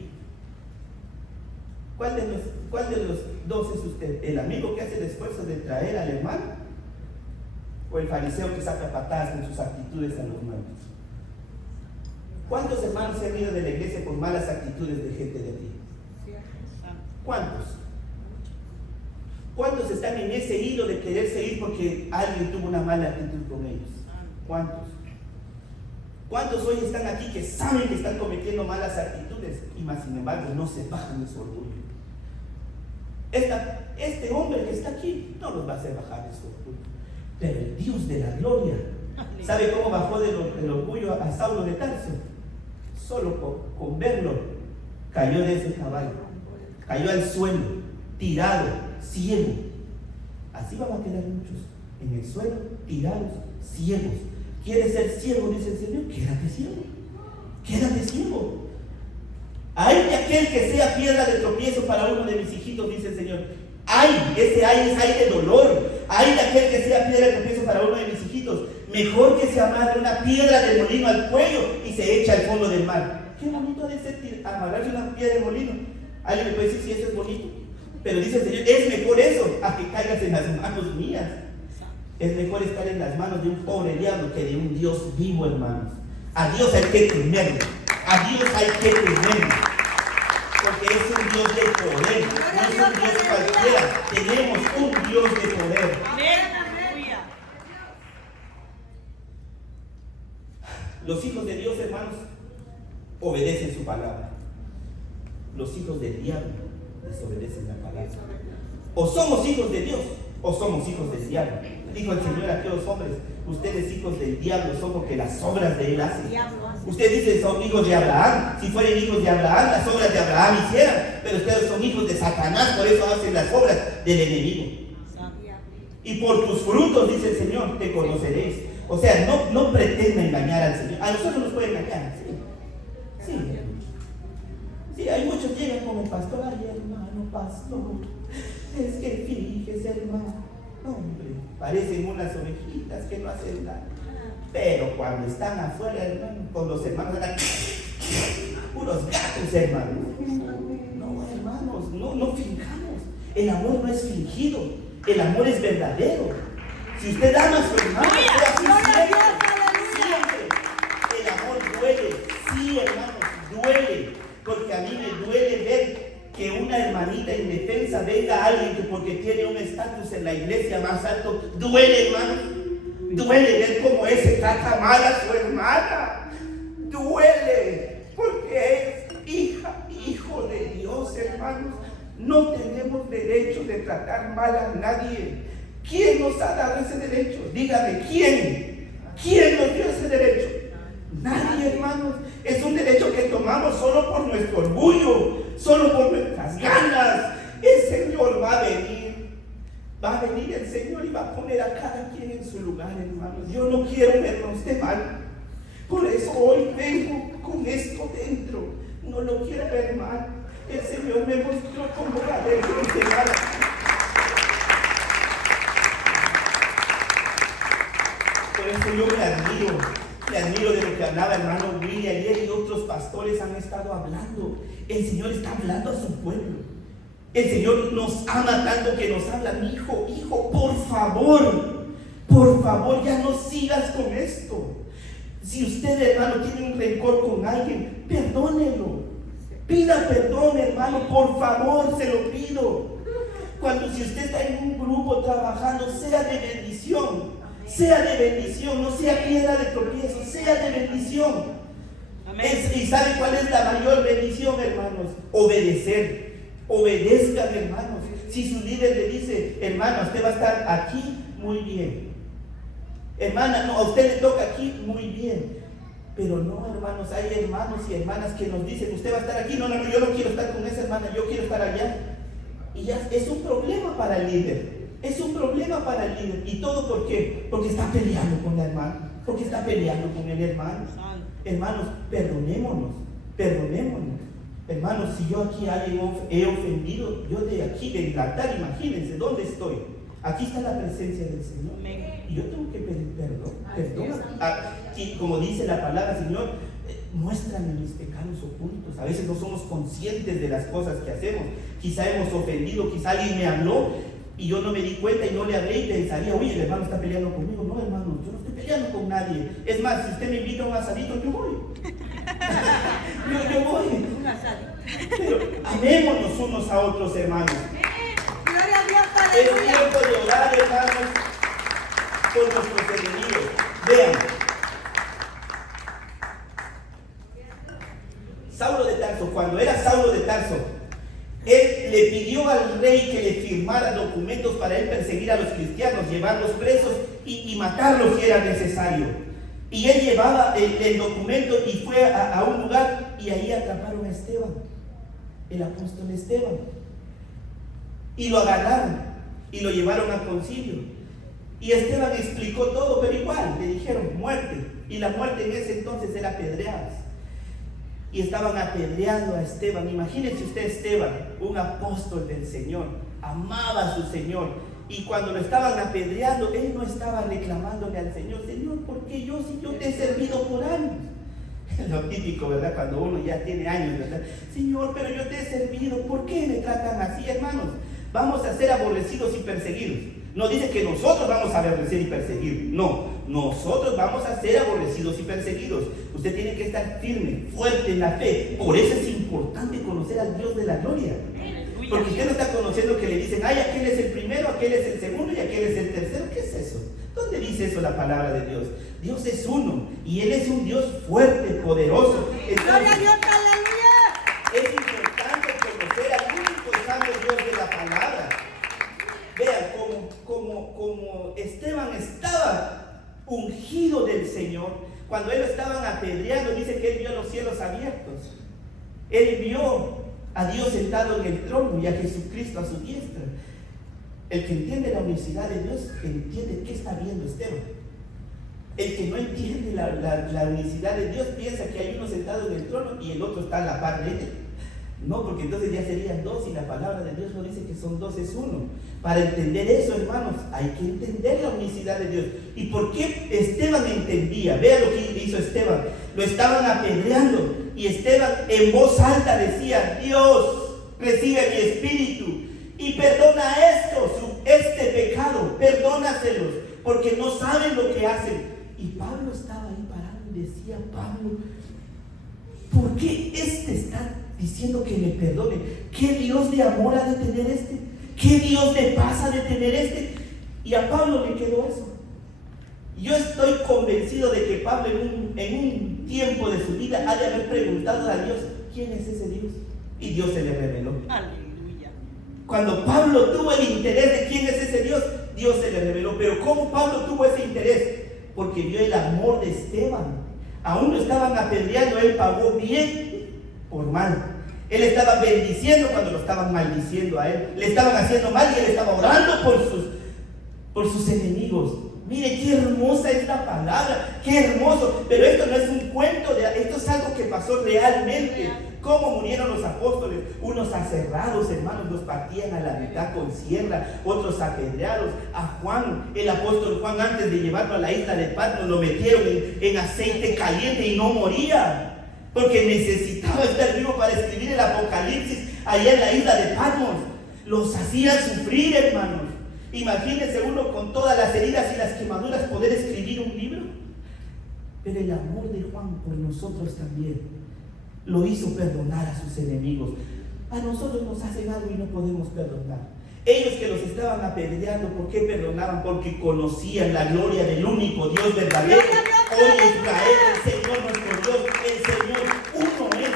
¿Cuál de los dos es usted? ¿El amigo que hace el esfuerzo de traer al hermano? ¿O el fariseo que saca patadas con sus actitudes a los nuevos? ¿Cuántos hermanos se han ido de la iglesia por malas actitudes de gente de aquí? ¿Cuántos? ¿Cuántos están en ese hilo de querer seguir porque alguien tuvo una mala actitud con ellos? ¿Cuántos? ¿Cuántos hoy están aquí que saben que están cometiendo malas actitudes y más sin embargo no se bajan de su orgullo? Este hombre que está aquí no los va a hacer bajar de su orgullo, pero el Dios de la gloria, ¿sabe cómo bajó del orgullo a Saulo de Tarso? Solo con verlo cayó de ese caballo, cayó al suelo, tirado, ciego. Así van a quedar muchos en el suelo, tirados, ciegos. ¿Quieres ser ciego? Dice el Señor, quédate ciego, quédate ciego. Ay de aquel que sea piedra de tropiezo para uno de mis hijitos, dice el Señor. Ay, ese ay es ay de dolor. Ay de aquel que sea piedra de tropiezo para uno de mis hijitos. Mejor que se amarre una piedra de molino al cuello y se echa al fondo del mar. Qué bonito ha de ser amarrarse una piedra de molino. Alguien me puede decir si eso es bonito. Pero dice el Señor, es mejor eso a que caigas en las manos mías. Es mejor estar en las manos de un pobre diablo que de un Dios vivo, hermanos. A Dios hay que temerle. A Dios hay que temerle. Porque es un Dios de poder. No es un Dios cualquiera. Tenemos un Dios de poder. Aleluya. Los hijos de Dios, hermanos, obedecen su palabra. Los hijos del diablo desobedecen la palabra. O somos hijos de Dios o somos hijos del diablo. Dijo el Señor a aquellos hombres: ustedes hijos del diablo son porque las obras de él hacen. Ustedes dicen son hijos de Abraham. Si fueran hijos de Abraham, las obras de Abraham hicieran. Pero ustedes son hijos de Satanás, por eso hacen las obras del enemigo. Y por tus frutos, dice el Señor, te conoceréis. O sea, no pretenda engañar al Señor. A nosotros nos puede engañar, sí. Sí, hay muchos que llegan con el pastor: ay, hermano, pastor, es que fíjese, hermano. Hombre, parecen unas ovejitas que no hacen nada. Pero cuando están afuera, hermano, con los hermanos, puros gatos, hermanos. No, hermanos, no fingamos. El amor no es fingido, el amor es verdadero. Si usted ama a su hermano, siempre. El amor duele, sí, hermanos, duele. Porque a mí me duele ver que una hermanita indefensa venga a alguien que porque tiene un estatus en la iglesia más alto. Duele, hermano. Duele ver cómo ese trata mal a su hermana. Duele porque es hijo de Dios, hermanos. No tenemos derecho de tratar mal a nadie. ¿Quién nos ha dado ese derecho? Dígame, ¿quién? ¿Quién nos dio ese derecho? Nadie, hermanos. Es un derecho que tomamos solo por nuestro orgullo, solo por nuestras ganas. El Señor va a venir. Va a venir el Señor y va a poner a cada quien en su lugar, hermanos. Yo no quiero verlo a usted mal. Por eso hoy vengo con esto dentro. No lo quiero ver mal. El Señor me mostró cómo va a ver usted mal. Por eso yo me admiro de lo que hablaba el hermano Willy ayer y otros pastores han estado hablando. El Señor está hablando a su pueblo. El Señor nos ama tanto que nos habla: hijo, por favor, ya no sigas con esto. Si usted, hermano, tiene un rencor con alguien, perdónelo. Pida perdón, hermano, por favor, se lo pido. Si usted está en un grupo trabajando, sea de bendición. Sea de bendición, no sea piedra de tropiezo, sea de bendición. ¿Y saben cuál es la mayor bendición, hermanos? Obedecer. Obedezcan, hermanos. Si su líder le dice: hermano, usted va a estar aquí, muy bien. Hermana, no, a usted le toca aquí, muy bien. Pero no, hermanos, hay hermanos y hermanas que nos dicen: usted va a estar aquí, no, yo no quiero estar con esa hermana, yo quiero estar allá. Y ya es un problema para el líder. Es un problema para el líder. ¿Y todo por qué? Porque está peleando con la hermana. Porque está peleando con el hermano. Hermanos, perdonémonos. Hermanos, si yo aquí a alguien he ofendido, yo de aquí del altar, imagínense dónde estoy. Aquí está la presencia del Señor. Y yo tengo que pedir perdón. Y como dice la palabra, Señor, muéstrame mis pecados ocultos. A veces no somos conscientes de las cosas que hacemos. Quizá hemos ofendido, quizá alguien me habló y yo no me di cuenta y no le hablé y pensaría: oye, el hermano está peleando conmigo. No, hermano, yo no estoy peleando con nadie. Es más, si usted me invita a un asadito, yo voy. yo voy. Pero amémonos unos a otros, hermanos. Gloria a Dios, Es aleluya. tiempo de orar, hermanos, por nuestros enemigos. Vean. Saulo de Tarso, cuando era Saulo de Tarso, él le pidió al rey que le firmara documentos para él perseguir a los cristianos, llevarlos presos y matarlos si era necesario. Y él llevaba el documento y fue a un lugar y ahí atraparon a Esteban, el apóstol Esteban. Y lo agarraron y lo llevaron al concilio. Y Esteban explicó todo, pero igual le dijeron muerte. Y la muerte en ese entonces era apedreadas. Y estaban apedreando a Esteban. Imagínense usted, Esteban, un apóstol del Señor, amaba a su Señor. Y cuando lo estaban apedreando, él no estaba reclamándole al Señor, Señor, ¿por qué yo si yo te he servido por años? Lo típico, ¿verdad? Cuando uno ya tiene años, ¿verdad? Señor, pero yo te he servido, ¿por qué me tratan así, hermanos? Vamos a ser aborrecidos y perseguidos. No dice que nosotros vamos a aborrecer y perseguir. No, nosotros vamos a ser aborrecidos y perseguidos. Usted tiene que estar firme, fuerte en la fe. Por eso es importante conocer al Dios de la gloria. Porque usted no está conociendo que le dicen, ay, aquel es el primero, aquel es el segundo y aquel es el tercero. ¿Qué es eso? ¿Dónde dice eso la palabra de Dios? Dios es uno y Él es un Dios fuerte, poderoso. Gloria a Dios, aleluya. Es importante conocer al único y sabio Dios de la palabra. Vean, como Esteban estaba ungido del Señor, cuando él lo estaban apedreando, dice que él vio los cielos abiertos. Él vio a Dios sentado en el trono y a Jesucristo a su diestra. El que entiende la unicidad de Dios entiende qué está viendo Esteban. El que no entiende la unicidad de Dios piensa que hay uno sentado en el trono y el otro está a la par de él. No, porque entonces ya serían dos y la palabra de Dios no dice que son dos, es uno. Para entender eso, hermanos, hay que entender la unicidad de Dios. ¿Y por qué Esteban entendía? Vea lo que hizo Esteban. Lo estaban apedreando y Esteban en voz alta decía, Dios, recibe mi espíritu y perdona este pecado, perdónaselos, porque no saben lo que hacen. Y Pablo estaba ahí parado y decía, Pablo, ¿por qué está diciendo que le perdone? ¿Qué Dios de amor ha de tener este? ¿Qué Dios de paz ha de tener este? Y a Pablo le quedó eso. Yo estoy convencido de que Pablo en un tiempo de su vida ha de haber preguntado a Dios, ¿quién es ese Dios? Y Dios se le reveló. Aleluya. Cuando Pablo tuvo el interés de quién es ese Dios, Dios se le reveló. Pero ¿cómo Pablo tuvo ese interés? Porque vio el amor de Esteban. Aún lo estaban apedreando, él pagó bien por mal. Él estaba bendiciendo cuando lo estaban maldiciendo a él. Le estaban haciendo mal y él estaba orando por sus enemigos. Mire qué hermosa es la palabra, qué hermoso. Pero esto no es un cuento, esto es algo que pasó realmente. ¿Cómo murieron los apóstoles? Unos aserrados, hermanos, los partían a la mitad con sierra, otros apedreados. A Juan, el apóstol Juan, antes de llevarlo a la isla de Patmos, lo metieron en aceite caliente y no moría. Porque necesitaba estar vivo para escribir el Apocalipsis allá en la isla de Patmos. Los hacían sufrir, hermanos. Imagínense uno con todas las heridas y las quemaduras poder escribir un libro. Pero el amor de Juan por nosotros también lo hizo perdonar a sus enemigos. A nosotros nos hacen algo y no podemos perdonar. Ellos que los estaban apedreando, ¿por qué perdonaban? Porque conocían la gloria del único Dios verdadero. Hoy Israel, el Señor nuestro Dios, el Señor uno es.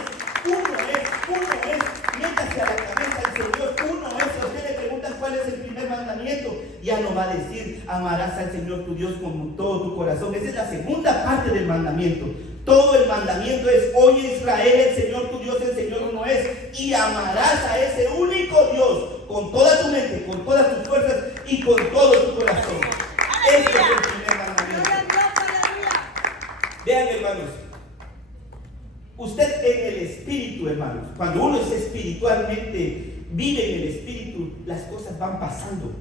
Métase a la cabeza, el Señor uno es. Si a usted le preguntan cuál es el primer mandamiento, ya no va a decir, amarás al Señor tu Dios con todo tu corazón. Esa es la segunda parte del mandamiento. Todo el mandamiento es, oye Israel, el Señor tu Dios, el Señor uno es, y amarás a ese único Dios con toda tu mente, con todas tus fuerzas y con todo tu corazón. Este es el primer mandamiento. Vean, hermanos, usted en el espíritu, hermanos, cuando uno es espiritualmente, vive en el espíritu, las cosas van pasando.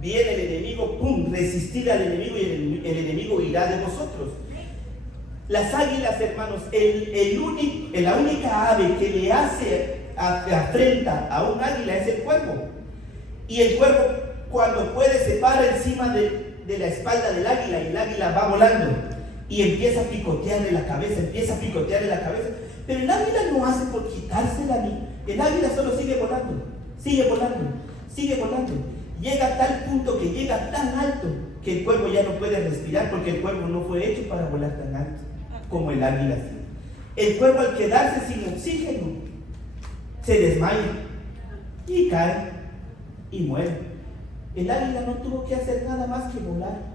Viene el enemigo, ¡pum!, resistir al enemigo y el enemigo irá de vosotros. Las águilas, hermanos, la única ave que le hace afrenta a un águila es el cuervo. Y el cuervo, cuando puede, se para encima de la espalda del águila y el águila va volando y empieza a picotearle la cabeza, Pero el águila no hace por quitársela, el águila solo sigue volando. Llega a tal punto que llega tan alto que el cuervo ya no puede respirar, porque el cuervo no fue hecho para volar tan alto como el águila. El cuervo, al quedarse sin oxígeno, se desmaya y cae y muere. El águila no tuvo que hacer nada más que volar.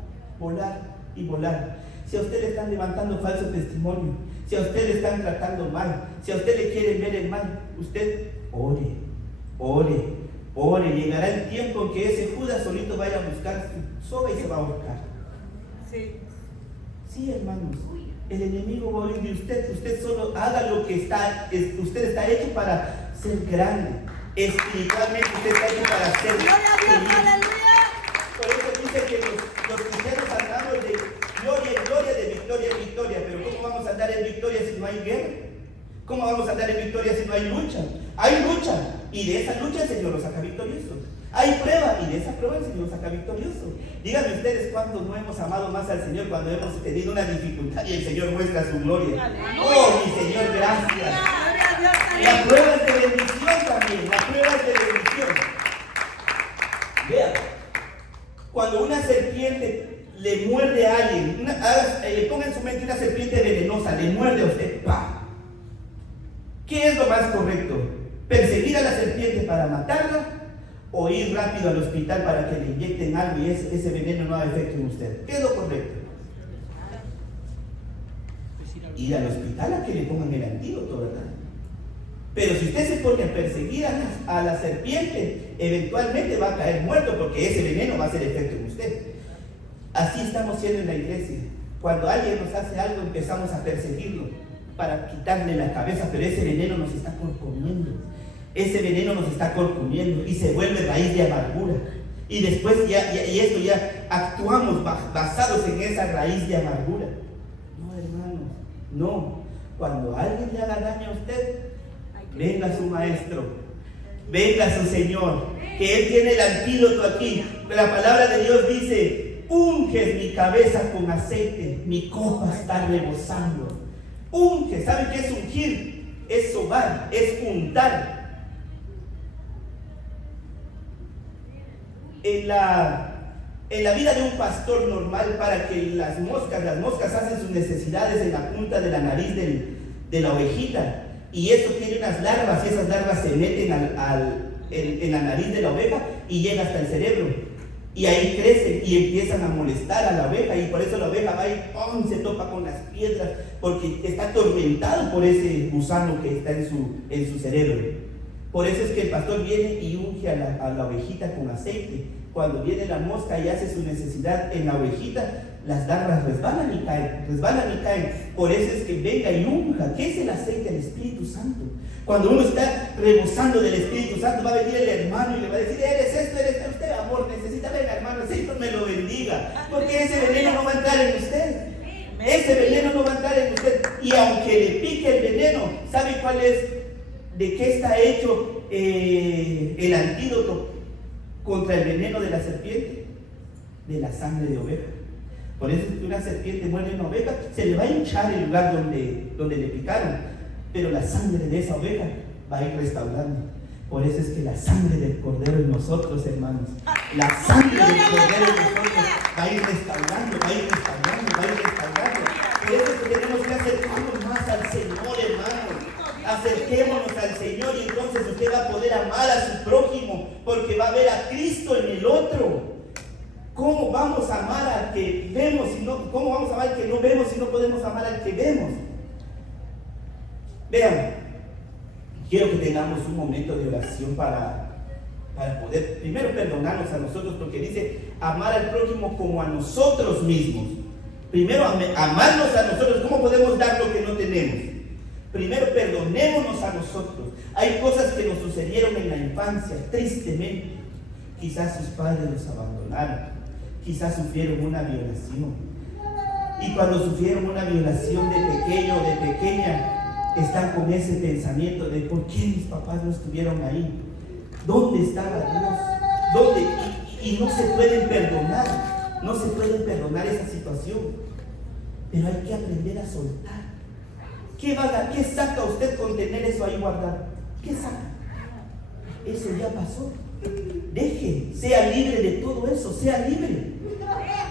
Si a usted le están levantando falso testimonio, si a usted le están tratando mal, si a usted le quieren ver el mal, usted ore. Llegará el tiempo en que ese Judas solito vaya a buscar su soga y se va a ahorcar. Sí, hermanos. El enemigo va a huir de usted. Usted solo haga lo que usted está hecho para ser grande. Espiritualmente usted está hecho para ser feliz. dice que los cristianos andamos de gloria en gloria, de victoria en victoria. Pero ¿cómo vamos a andar en victoria si no hay guerra? ¿Cómo vamos a andar en victoria si no hay lucha? Hay lucha, y de esa lucha el Señor nos saca victoriosos. Hay prueba, y de esa prueba el Señor nos saca victorioso. Díganme ustedes cuántos no hemos amado más al Señor cuando hemos tenido una dificultad y el Señor muestra su gloria. Oh, mi Señor, gracias. La prueba es de bendición también, la prueba es de bendición. Vean, cuando una serpiente le muerde a alguien, ponga en su mente una serpiente venenosa, le muerde a usted, ¡pah! ¿Qué es lo más correcto? ¿Perseguir a la serpiente para matarla o ir rápido al hospital para que le inyecten algo y ese veneno no haga efecto en usted? ¿Qué es lo correcto? Ir al hospital a que le pongan el antídoto, ¿verdad? Pero si usted se pone a perseguir a la serpiente, eventualmente va a caer muerto porque ese veneno va a hacer efecto en usted. Así estamos siendo en la iglesia. Cuando alguien nos hace algo, empezamos a perseguirlo para quitarle la cabeza, pero ese veneno nos está corcomiendo. Ese veneno nos está corcomiendo y se vuelve raíz de amargura. Y después y esto ya actuamos basados en esa raíz de amargura. No, hermanos, no. Cuando alguien le haga daño a usted, venga su maestro, venga su Señor, que Él tiene el antídoto aquí. La palabra de Dios dice: unges mi cabeza con aceite, mi copa está rebosando. Unge, ¿saben qué es ungir? Es sobar, es untar. En la vida de un pastor normal, para que las moscas hacen sus necesidades en la punta de la nariz de la ovejita, y eso tiene unas larvas, y esas larvas se meten en la nariz de la oveja y llega hasta el cerebro. Y ahí crecen y empiezan a molestar a la oveja, y por eso la oveja va y ¡pum!, se topa con las piedras, porque está atormentado por ese gusano que está en su cerebro. Por eso es que el pastor viene y unge a la ovejita con aceite. Cuando viene la mosca y hace su necesidad en la ovejita, las larvas resbalan y caen. Por eso es que venga y unja. ¿Qué es el aceite? El Espíritu Santo. Cuando uno está rebosando del Espíritu Santo, va a venir el hermano y le va a decir: eres esto, eres usted, amor, necesita, venga hermano, el Señor me lo bendiga, porque ese veneno no va a entrar en usted. Ese veneno no va a entrar en usted. Y aunque le pique el veneno, ¿sabe cuál es? ¿De qué está hecho el antídoto contra el veneno de la serpiente? De la sangre de oveja. Por eso es que una serpiente muerde una oveja, se le va a hinchar el lugar donde le picaron, pero la sangre de esa oveja va a ir restaurando. Por eso es que la sangre del Cordero en nosotros, hermanos, la sangre del Cordero en nosotros va a ir restaurando, va a ir restaurando, va a ir restaurando. Por eso es que tenemos que acercarnos más al Señor, hermanos. Acerquémonos al Señor, y entonces usted va a poder amar a su prójimo, porque va a ver a Cristo en el otro. ¿Cómo vamos a amar al que vemos cómo vamos a amar al que no vemos si no podemos amar al que vemos? Vean, quiero que tengamos un momento de oración para poder primero perdonarnos a nosotros, porque dice amar al prójimo como a nosotros mismos. Primero amarnos a nosotros. ¿Cómo podemos dar lo que no tenemos? Primero perdonémonos a nosotros. Hay cosas que nos sucedieron en la infancia, tristemente. Quizás sus padres los abandonaron, quizás sufrieron una violación, y cuando sufrieron una violación de pequeño o de pequeña, están con ese pensamiento de: ¿por qué mis papás no estuvieron ahí? ¿Dónde estaba Dios? ¿Dónde? Y no se pueden perdonar, no se pueden perdonar esa situación. Pero hay que aprender a soltar. ¿Qué saca usted con tener eso ahí guardado? ¿Qué saca? Eso ya pasó. Deje, sea libre de todo eso, sea libre.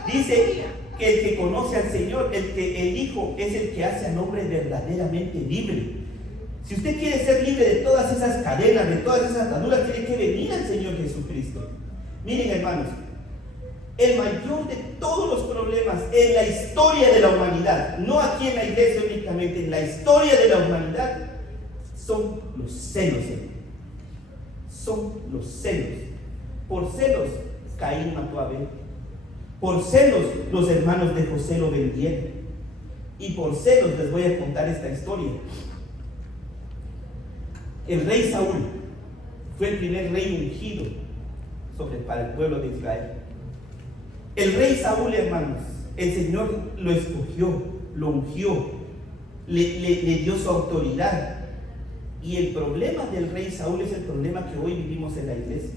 Dice que el que conoce al Señor, el Hijo, es el que hace al hombre verdaderamente libre. Si usted quiere ser libre de todas esas cadenas, de todas esas ataduras, tiene que venir al Señor Jesucristo. Miren, hermanos, el mayor de todos los problemas en la historia de la humanidad, no aquí en la iglesia únicamente, en la historia de la humanidad, son los celos, son los celos. Por celos, Caín mató a Abel. Por celos, los hermanos de José lo vendieron. Y por celos les voy a contar esta historia. El rey Saúl fue el primer rey ungido para el pueblo de Israel. El rey Saúl, hermanos, el Señor lo escogió, lo ungió, le dio su autoridad. Y el problema del rey Saúl es el problema que hoy vivimos en la iglesia.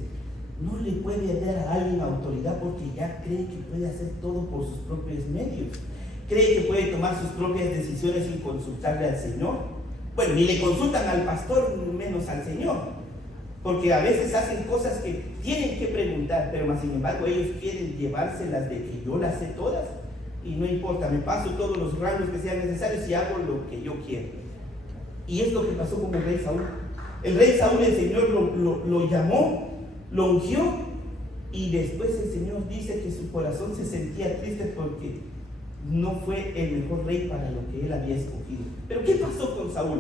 No le puede dar a alguien autoridad porque ya cree que puede hacer todo por sus propios medios. Cree que puede tomar sus propias decisiones sin consultarle al Señor. Bueno, ni le consultan al pastor, menos al Señor. Porque a veces hacen cosas que tienen que preguntar, pero más sin embargo ellos quieren llevárselas de que yo las sé todas. Y no importa, me paso todos los rangos que sean necesarios y hago lo que yo quiero. Y es lo que pasó con el rey Saúl. El rey Saúl, el Señor lo llamó, lo ungió, y después el Señor dice que su corazón se sentía triste porque no fue el mejor rey para lo que él había escogido. Pero ¿qué pasó con Saúl?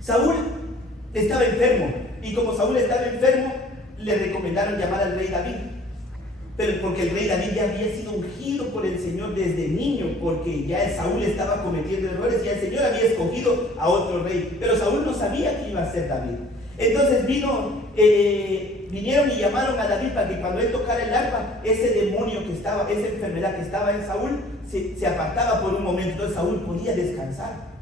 Saúl estaba enfermo, y como Saúl estaba enfermo, le recomendaron llamar al rey David. Pero porque el rey David ya había sido ungido por el Señor desde niño, porque ya Saúl estaba cometiendo errores y el Señor había escogido a otro rey. Pero Saúl no sabía que iba a ser David. Entonces vinieron y llamaron a David para que cuando él tocara el arpa, ese demonio que estaba, esa enfermedad que estaba en Saúl, se apartaba por un momento. Entonces Saúl podía descansar.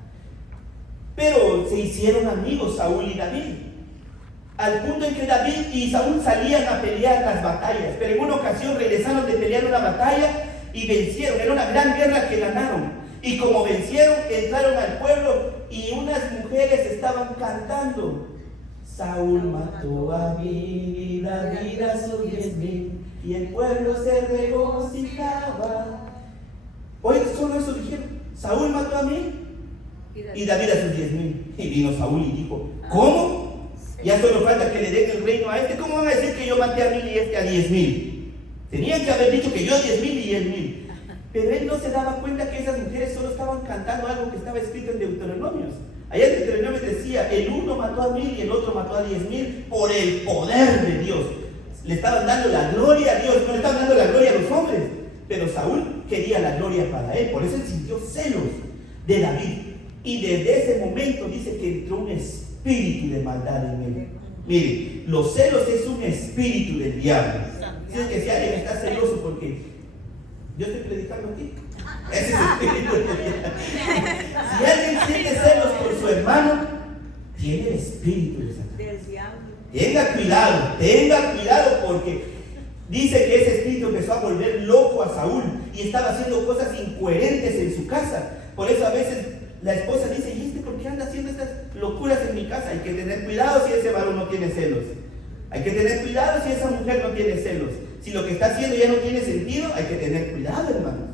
Pero se hicieron amigos Saúl y David, al punto en que David y Saúl salían a pelear las batallas. Pero en una ocasión regresaron de pelear una batalla y vencieron. Era una gran guerra que ganaron. Y como vencieron, entraron al pueblo y unas mujeres estaban cantando: Saúl mató a David, David a sus 10,000, y el pueblo se regocijaba. Oye, solo eso dijeron: Saúl mató a mí y David a sus 10,000. Y vino Saúl y dijo: ¿cómo? Ya solo falta que le den el reino a este. ¿Cómo van a decir que yo maté a 1,000 y este a 10,000? Tenían que haber dicho que yo 10,000 y 10,000. Pero él no se daba cuenta que esas mujeres solo estaban cantando algo que estaba escrito en Deuteronomios. Allá en Deuteronomios decía: el uno mató a 1,000 y el otro mató a 10,000 por el poder de Dios. Le estaban dando la gloria a Dios, no le estaban dando la gloria a los hombres. Pero Saúl quería la gloria para él, por eso él sintió celos de David. Y desde ese momento dice que entró un espíritu de maldad en él. Mire, los celos es un espíritu del diablo. Dice que si alguien está celoso porque yo estoy predicando aquí, ese es el espíritu del diablo. Si alguien siente celos por su hermano, tiene el espíritu de Satanás. Tenga cuidado porque dice que ese espíritu empezó a volver loco a Saúl y estaba haciendo cosas incoherentes en su casa. Por eso a veces la esposa dice: ¿y por qué anda haciendo estas locuras en mi casa? Hay que tener cuidado si ese varón no tiene celos. Hay que tener cuidado si esa mujer no tiene celos. Si lo que está haciendo ya no tiene sentido, hay que tener cuidado, hermanos.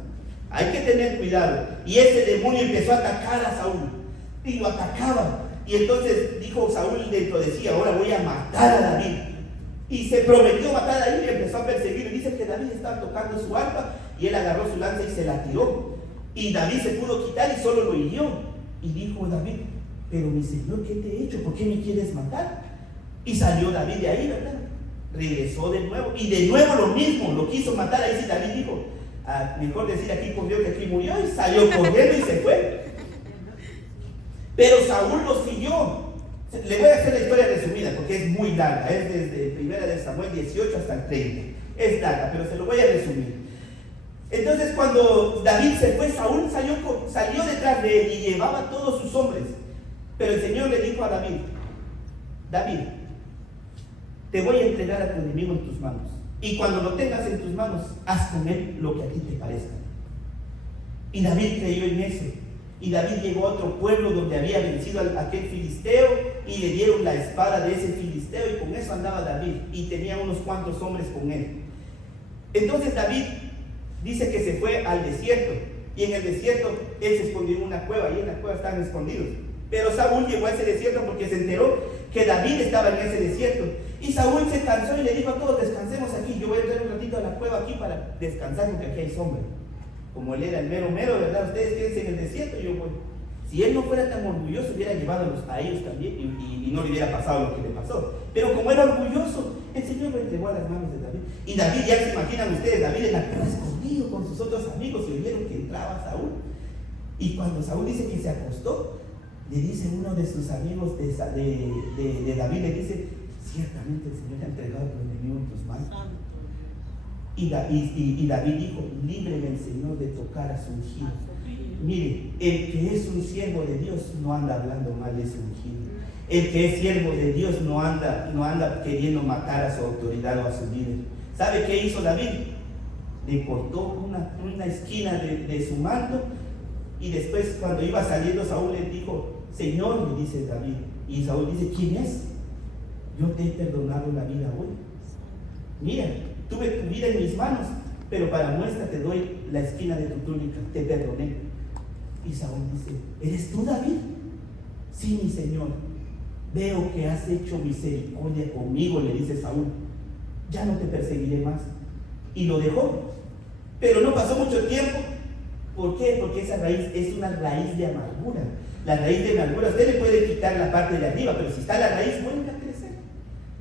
Hay que tener cuidado. Y ese demonio empezó a atacar a Saúl. Y lo atacaba. Y entonces dijo Saúl dentro de sí: ahora voy a matar a David. Y se prometió matar a David y empezó a perseguirlo. Y dice que David estaba tocando su arpa y él agarró su lanza y se la tiró. Y David se pudo quitar y solo lo hirió. Y dijo David: pero mi señor, ¿qué te he hecho? ¿Por qué me quieres matar? Y salió David de ahí, ¿verdad? Regresó de nuevo. Y de nuevo lo mismo, lo quiso matar. Ahí sí David dijo: mejor decir aquí corrió que aquí murió. Y salió corriendo y se fue. Pero Saúl lo siguió. Le voy a hacer la historia resumida porque es muy larga. Es desde 1 de Samuel 18 hasta el 30. Es larga, pero se lo voy a resumir. Entonces cuando David se fue, Saúl salió detrás de él y llevaba a todos sus hombres. Pero el Señor le dijo a David: David, te voy a entregar a tu enemigo en tus manos. Y cuando lo tengas en tus manos, haz con él lo que a ti te parezca. Y David creyó en eso. Y David llegó a otro pueblo donde había vencido a aquel filisteo y le dieron la espada de ese filisteo y con eso andaba David y tenía unos cuantos hombres con él. Entonces David dice que se fue al desierto y en el desierto él se escondió en una cueva y en la cueva estaban escondidos. Pero Saúl llegó a ese desierto porque se enteró que David estaba en ese desierto. Y Saúl se cansó y le dijo a todos: descansemos aquí, yo voy a entrar un ratito a la cueva aquí para descansar porque aquí hay sombra. Como él era el mero, ¿verdad? Ustedes quédense en el desierto y yo voy. Si él no fuera tan orgulloso, hubiera llevado a ellos también y no le hubiera pasado lo que le pasó. Pero como era orgulloso, el Señor lo entregó a las manos de David. Y David, ya se imaginan ustedes, David en la cueva escondido con sus otros amigos y oyeron que entraba Saúl. Y cuando Saúl dice que se acostó, le dice uno de sus amigos de David, le dice: ciertamente el Señor te ha entregado a tu enemigo en tus manos. Y David dijo, líbreme el Señor de tocar a su ungido. Mire, el que es un siervo de Dios no anda hablando mal de su ungido. El que es siervo de Dios no anda queriendo matar a su autoridad o a su líder. ¿Sabe qué hizo David? Le cortó una esquina de su manto, y después cuando iba saliendo Saúl le dijo, Señor, le dice David, y Saúl dice, ¿quién es? Yo te he perdonado la vida hoy. Mira, tuve tu vida en mis manos, pero para muestra te doy la esquina de tu túnica, te perdoné. Y Saúl dice, ¿eres tú, David? Sí, mi Señor, veo que has hecho misericordia conmigo, le dice Saúl, ya no te perseguiré más. Y lo dejó, pero no pasó mucho tiempo. ¿Por qué? Porque esa raíz es una raíz de amargura. La raíz de amargura, usted le puede quitar la parte de arriba, pero si está la raíz, vuelve a crecer.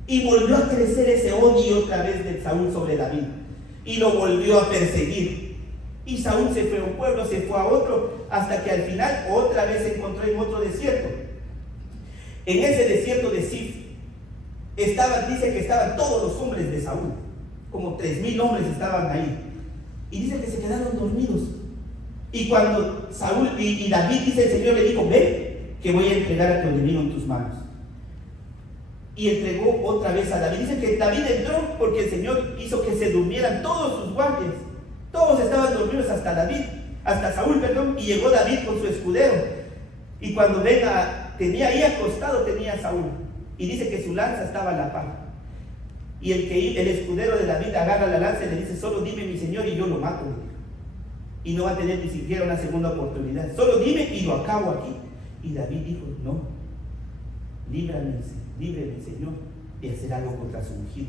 Y volvió a crecer ese odio otra vez de Saúl sobre David, y lo volvió a perseguir. Y Saúl se fue a un pueblo, se fue a otro, hasta que al final otra vez se encontró en otro desierto. En ese desierto de Sif dice que estaban todos los hombres de Saúl, como 3,000 hombres estaban ahí, y dice que se quedaron dormidos. Y cuando Saúl y David, dice el Señor, le dijo, ven, que voy a entregar a tu enemigo en tus manos. Y entregó otra vez a David. Dice que David entró porque el Señor hizo que se durmieran todos sus guardias. Todos estaban dormidos hasta Saúl, y llegó David con su escudero. Y cuando tenía ahí acostado, tenía a Saúl. Y dice que su lanza estaba a la par. Y el escudero de David agarra la lanza y le dice, solo dime, mi Señor, y yo lo mato. Y no va a tener ni siquiera una segunda oportunidad. Solo dime y lo acabo aquí. Y David dijo, no, líbrame, Señor, de hacer algo contra su ungido.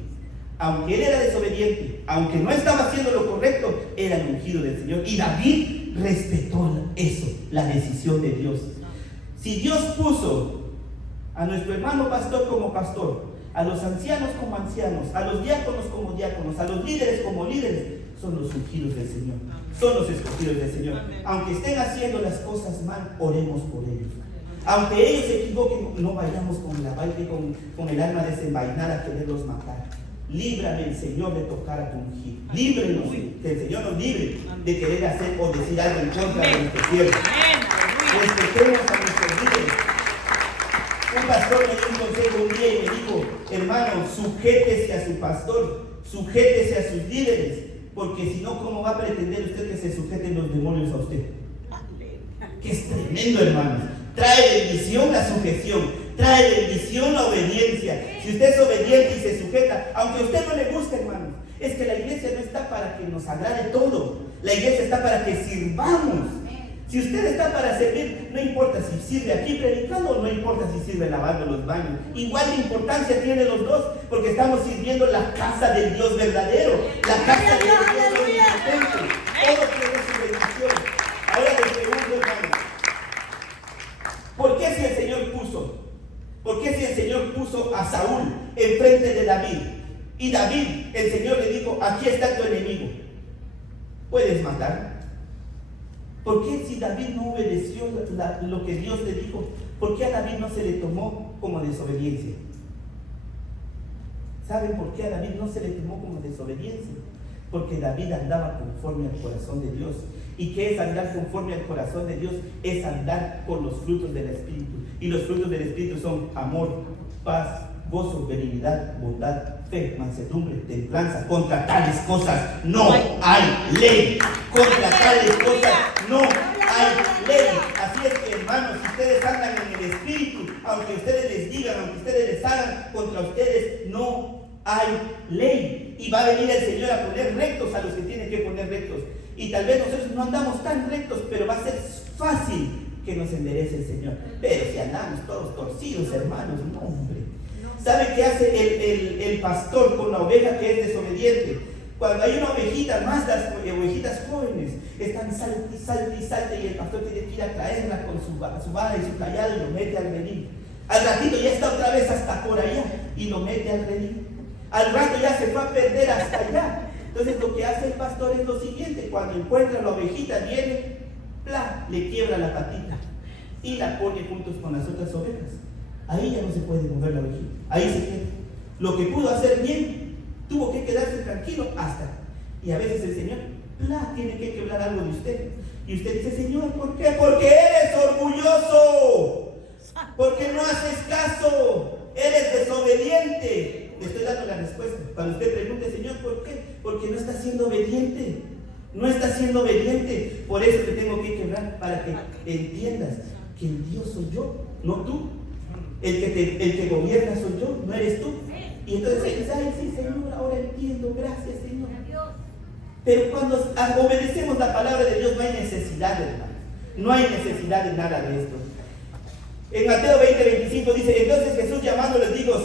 Aunque él era desobediente, aunque no estaba haciendo lo correcto, era el ungido del Señor. Y David respetó eso, la decisión de Dios. Si Dios puso a nuestro hermano pastor como pastor, a los ancianos como ancianos, a los diáconos como diáconos, a los líderes como líderes, son los ungidos del Señor, son los escogidos del Señor. Aunque estén haciendo las cosas mal, oremos por ellos. Aunque ellos se equivoquen, no vayamos con el alma desenvainada a quererlos matar. Líbrame, el Señor, de tocar a tu ungido. Líbrenos, que el Señor nos libre de querer hacer o decir algo en contra de nuestro siervo. Respetemos a nuestros líderes. Un pastor me dio un consejo un día y me dijo, hermano, sujétese a su pastor, sujétese a sus líderes, porque si no, ¿cómo va a pretender usted que se sujeten los demonios a usted? Que es tremendo, hermanos. Trae bendición la sujeción, trae bendición la obediencia. Si usted es obediente y se sujeta, aunque a usted no le guste, hermanos, es que la iglesia no está para que nos agrade todo. La iglesia está para que sirvamos. Si usted está para servir, no importa si sirve aquí predicando o no importa si sirve lavando los baños. Igual de importancia tiene los dos, porque estamos sirviendo la casa del Dios verdadero, la casa del Dios omnipotente. Todo tiene su bendición. Ahora les pregunto, hermanos, ¿por qué si el Señor puso a Saúl enfrente de David? Y David, el Señor le dijo, aquí está tu enemigo, ¿puedes matar? ¿Por qué si David no obedeció lo que Dios le dijo? ¿Por qué a David no se le tomó como desobediencia? ¿Saben por qué a David no se le tomó como desobediencia? Porque David andaba conforme al corazón de Dios. ¿Y qué es andar conforme al corazón de Dios? Es andar con los frutos del Espíritu. Y los frutos del Espíritu son amor, paz, gozo, benignidad, bondad, fe, mansedumbre, templanza. Contra tales cosas no hay ley. Contra tales cosas no hay ley. Así es que, hermanos, si ustedes andan en el Espíritu, aunque ustedes les digan, aunque ustedes les hagan, contra ustedes no hay ley. Y va a venir el Señor a poner rectos a los que tienen que poner rectos. Y tal vez nosotros no andamos tan rectos, pero va a ser fácil que nos enderece el Señor. Pero si andamos todos torcidos, hermanos, no, hombre. ¿Sabe qué hace el pastor con la oveja que es desobediente? Cuando hay una ovejita, más las ovejitas jóvenes, están salte, y el pastor tiene que ir a traerla con su vara y su callado y lo mete al redil. Al ratito ya está otra vez hasta por allá y lo mete al redil. Al rato ya se fue a perder hasta allá. Entonces lo que hace el pastor es lo siguiente: cuando encuentra la ovejita, viene, le quiebra la patita y la pone juntos con las otras ovejas. Ahí ya no se puede mover la ovejita, ahí se queda. Lo que pudo hacer bien, tuvo que quedarse tranquilo hasta Y a veces el Señor tiene que quebrar algo de usted. Y usted dice, Señor, ¿por qué? Porque eres orgulloso. Porque no haces caso. Eres desobediente. Le estoy dando la respuesta. Cuando usted pregunte, Señor, ¿por qué? Porque no está siendo obediente. No está siendo obediente. Por eso te tengo que quebrar, para que entiendas que el Dios soy yo, no tú. El que gobierna soy yo, no eres tú. Y entonces dices, ay, sí, Señor, ahora entiendo, gracias, Señor. Pero cuando obedecemos la palabra de Dios, no hay necesidad, hermano. No hay necesidad de nada de esto. En Mateo 20:25 dice, entonces Jesús llamando les digo,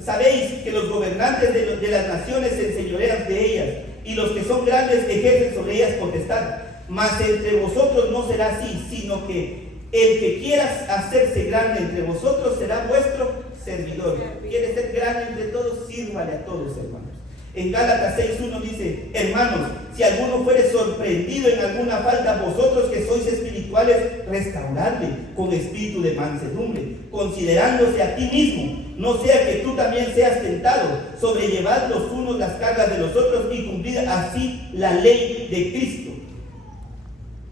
sabéis que los gobernantes de las naciones se enseñorean de ellas, y los que son grandes ejercen sobre ellas potestad. Mas entre vosotros no será así, sino que el que quiera hacerse grande entre vosotros será vuestro servidor. Quiere ser grande entre todos, sírvale a todos, hermanos. En Gálatas 6:1 dice, hermanos, si alguno fuere sorprendido en alguna falta, vosotros que sois espirituales, restauradle con espíritu de mansedumbre, considerándose a ti mismo, no sea que tú también seas tentado. Sobrellevad los unos las cargas de los otros y cumplid así la ley de Cristo.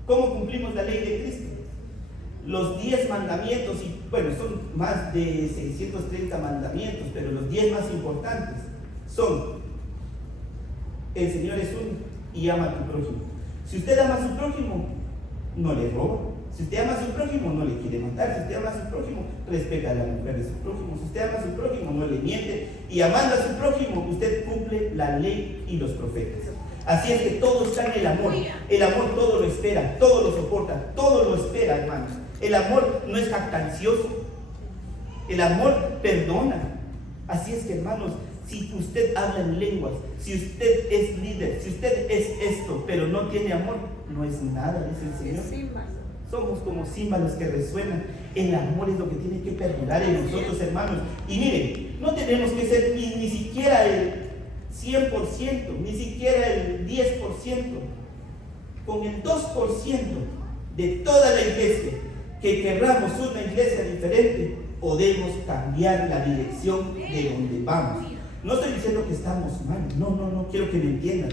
¿Cómo cumplimos la ley de Cristo? Los 10 mandamientos, y bueno, son más de 630 mandamientos, pero los 10 más importantes son: el Señor es uno y ama a tu prójimo. Si usted ama a su prójimo, no le roba. Si usted ama a su prójimo, no le quiere matar. Si usted ama a su prójimo, respeta a la mujer de su prójimo. Si usted ama a su prójimo, no le miente. Y amando a su prójimo, usted cumple la ley y los profetas. Así es que todo está en el amor. El amor todo lo espera, todo lo soporta, todo lo espera, hermanos. El amor no es jactancioso. El amor perdona. Así es que, hermanos, si usted habla en lenguas, si usted es líder, si usted es esto, pero no tiene amor, no es nada, dice el Señor. Somos como címbalos que resuenan. El amor es lo que tiene que perdurar en nosotros, hermanos. Y miren, no tenemos que ser ni siquiera el 100%, ni siquiera el 10%. Con el 2% de toda la iglesia, que querramos una iglesia diferente, podemos cambiar la dirección de donde vamos. No estoy diciendo que estamos mal, no, quiero que me entiendan.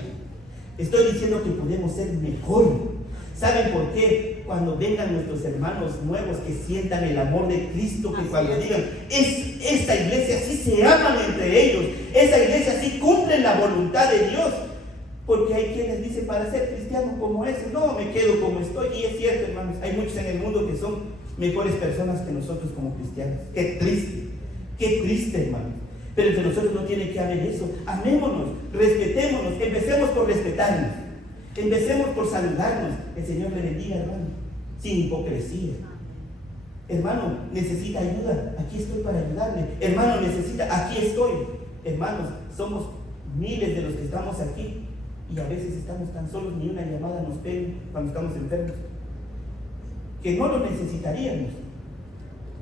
Estoy diciendo que podemos ser mejor. ¿Saben por qué? Cuando vengan nuestros hermanos nuevos, que sientan el amor de Cristo, que cuando digan, esta iglesia sí se aman entre ellos, esta iglesia sí cumple la voluntad de Dios. Porque hay quienes dicen, para ser cristiano como ese, no, me quedo como estoy. Y es cierto, hermanos, hay muchos en el mundo que son mejores personas que nosotros como cristianos. Qué triste, hermanos. Pero entre nosotros no tiene que haber eso. Amémonos, respetémonos, empecemos por respetarnos, empecemos por saludarnos. El Señor le bendiga, hermano, sin hipocresía. Hermano, necesita ayuda, aquí estoy para ayudarle. Hermano, necesita, aquí estoy. Hermanos, somos miles de los que estamos aquí, y a veces estamos tan solos, ni una llamada nos pega cuando estamos enfermos, que no lo necesitaríamos.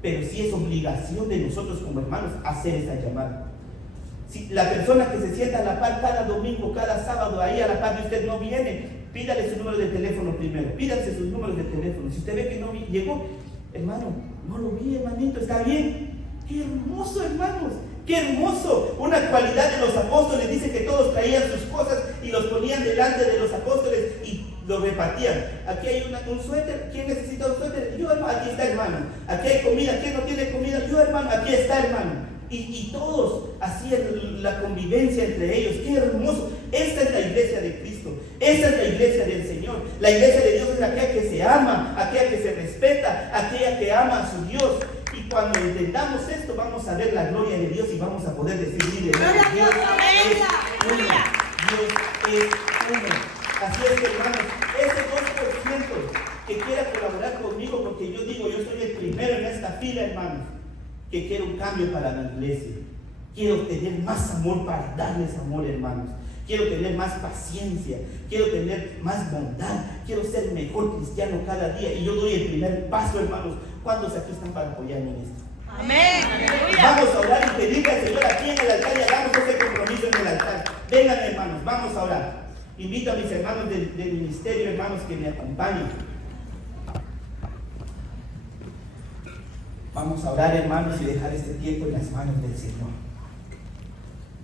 Pero sí es obligación de nosotros como hermanos hacer esa llamada. Si la persona que se sienta a la par cada domingo, cada sábado, ahí a la par de usted no viene, pídale su número de teléfono primero, pídase sus números de teléfono. Si usted ve que no llegó, hermano, no lo vi, hermanito, está bien. Qué hermoso, hermanos, qué hermoso. Una cualidad de los apóstoles dice que todos traían sus cosas y los ponían delante de los apóstoles y lo repartían. Aquí hay un suéter, ¿quién necesita un suéter? Yo, hermano, aquí está, hermano. Aquí hay comida, ¿quién no tiene comida? Yo, hermano, aquí está, hermano. Y todos hacían la convivencia entre ellos. ¡Qué hermoso! Esta es la iglesia de Cristo. Esta es la iglesia del Señor. La iglesia de Dios es aquella que se ama, aquella que se respeta, aquella que ama a su Dios. Y cuando entendamos esto, vamos a ver la gloria de Dios y vamos a poder decir, mire, Dios es uno. Dios es uno. Así es que, hermanos, ese 2% que quiera colaborar conmigo, porque yo digo, yo soy el primero en esta fila, hermanos, que quiero un cambio para mi iglesia. Quiero tener más amor para darles amor, hermanos. Quiero tener más paciencia, quiero tener más bondad, quiero ser mejor cristiano cada día. Y yo doy el primer paso, hermanos. ¿Cuántos aquí están para apoyarme en esto? Amén. Vamos a orar y pedirle al Señor aquí en el altar y hagamos ese compromiso en el altar. Vengan, hermanos, vamos a orar. Invito a mis hermanos del ministerio, hermanos, que me acompañen. Vamos a orar, hermanos, y dejar este tiempo en las manos del Señor.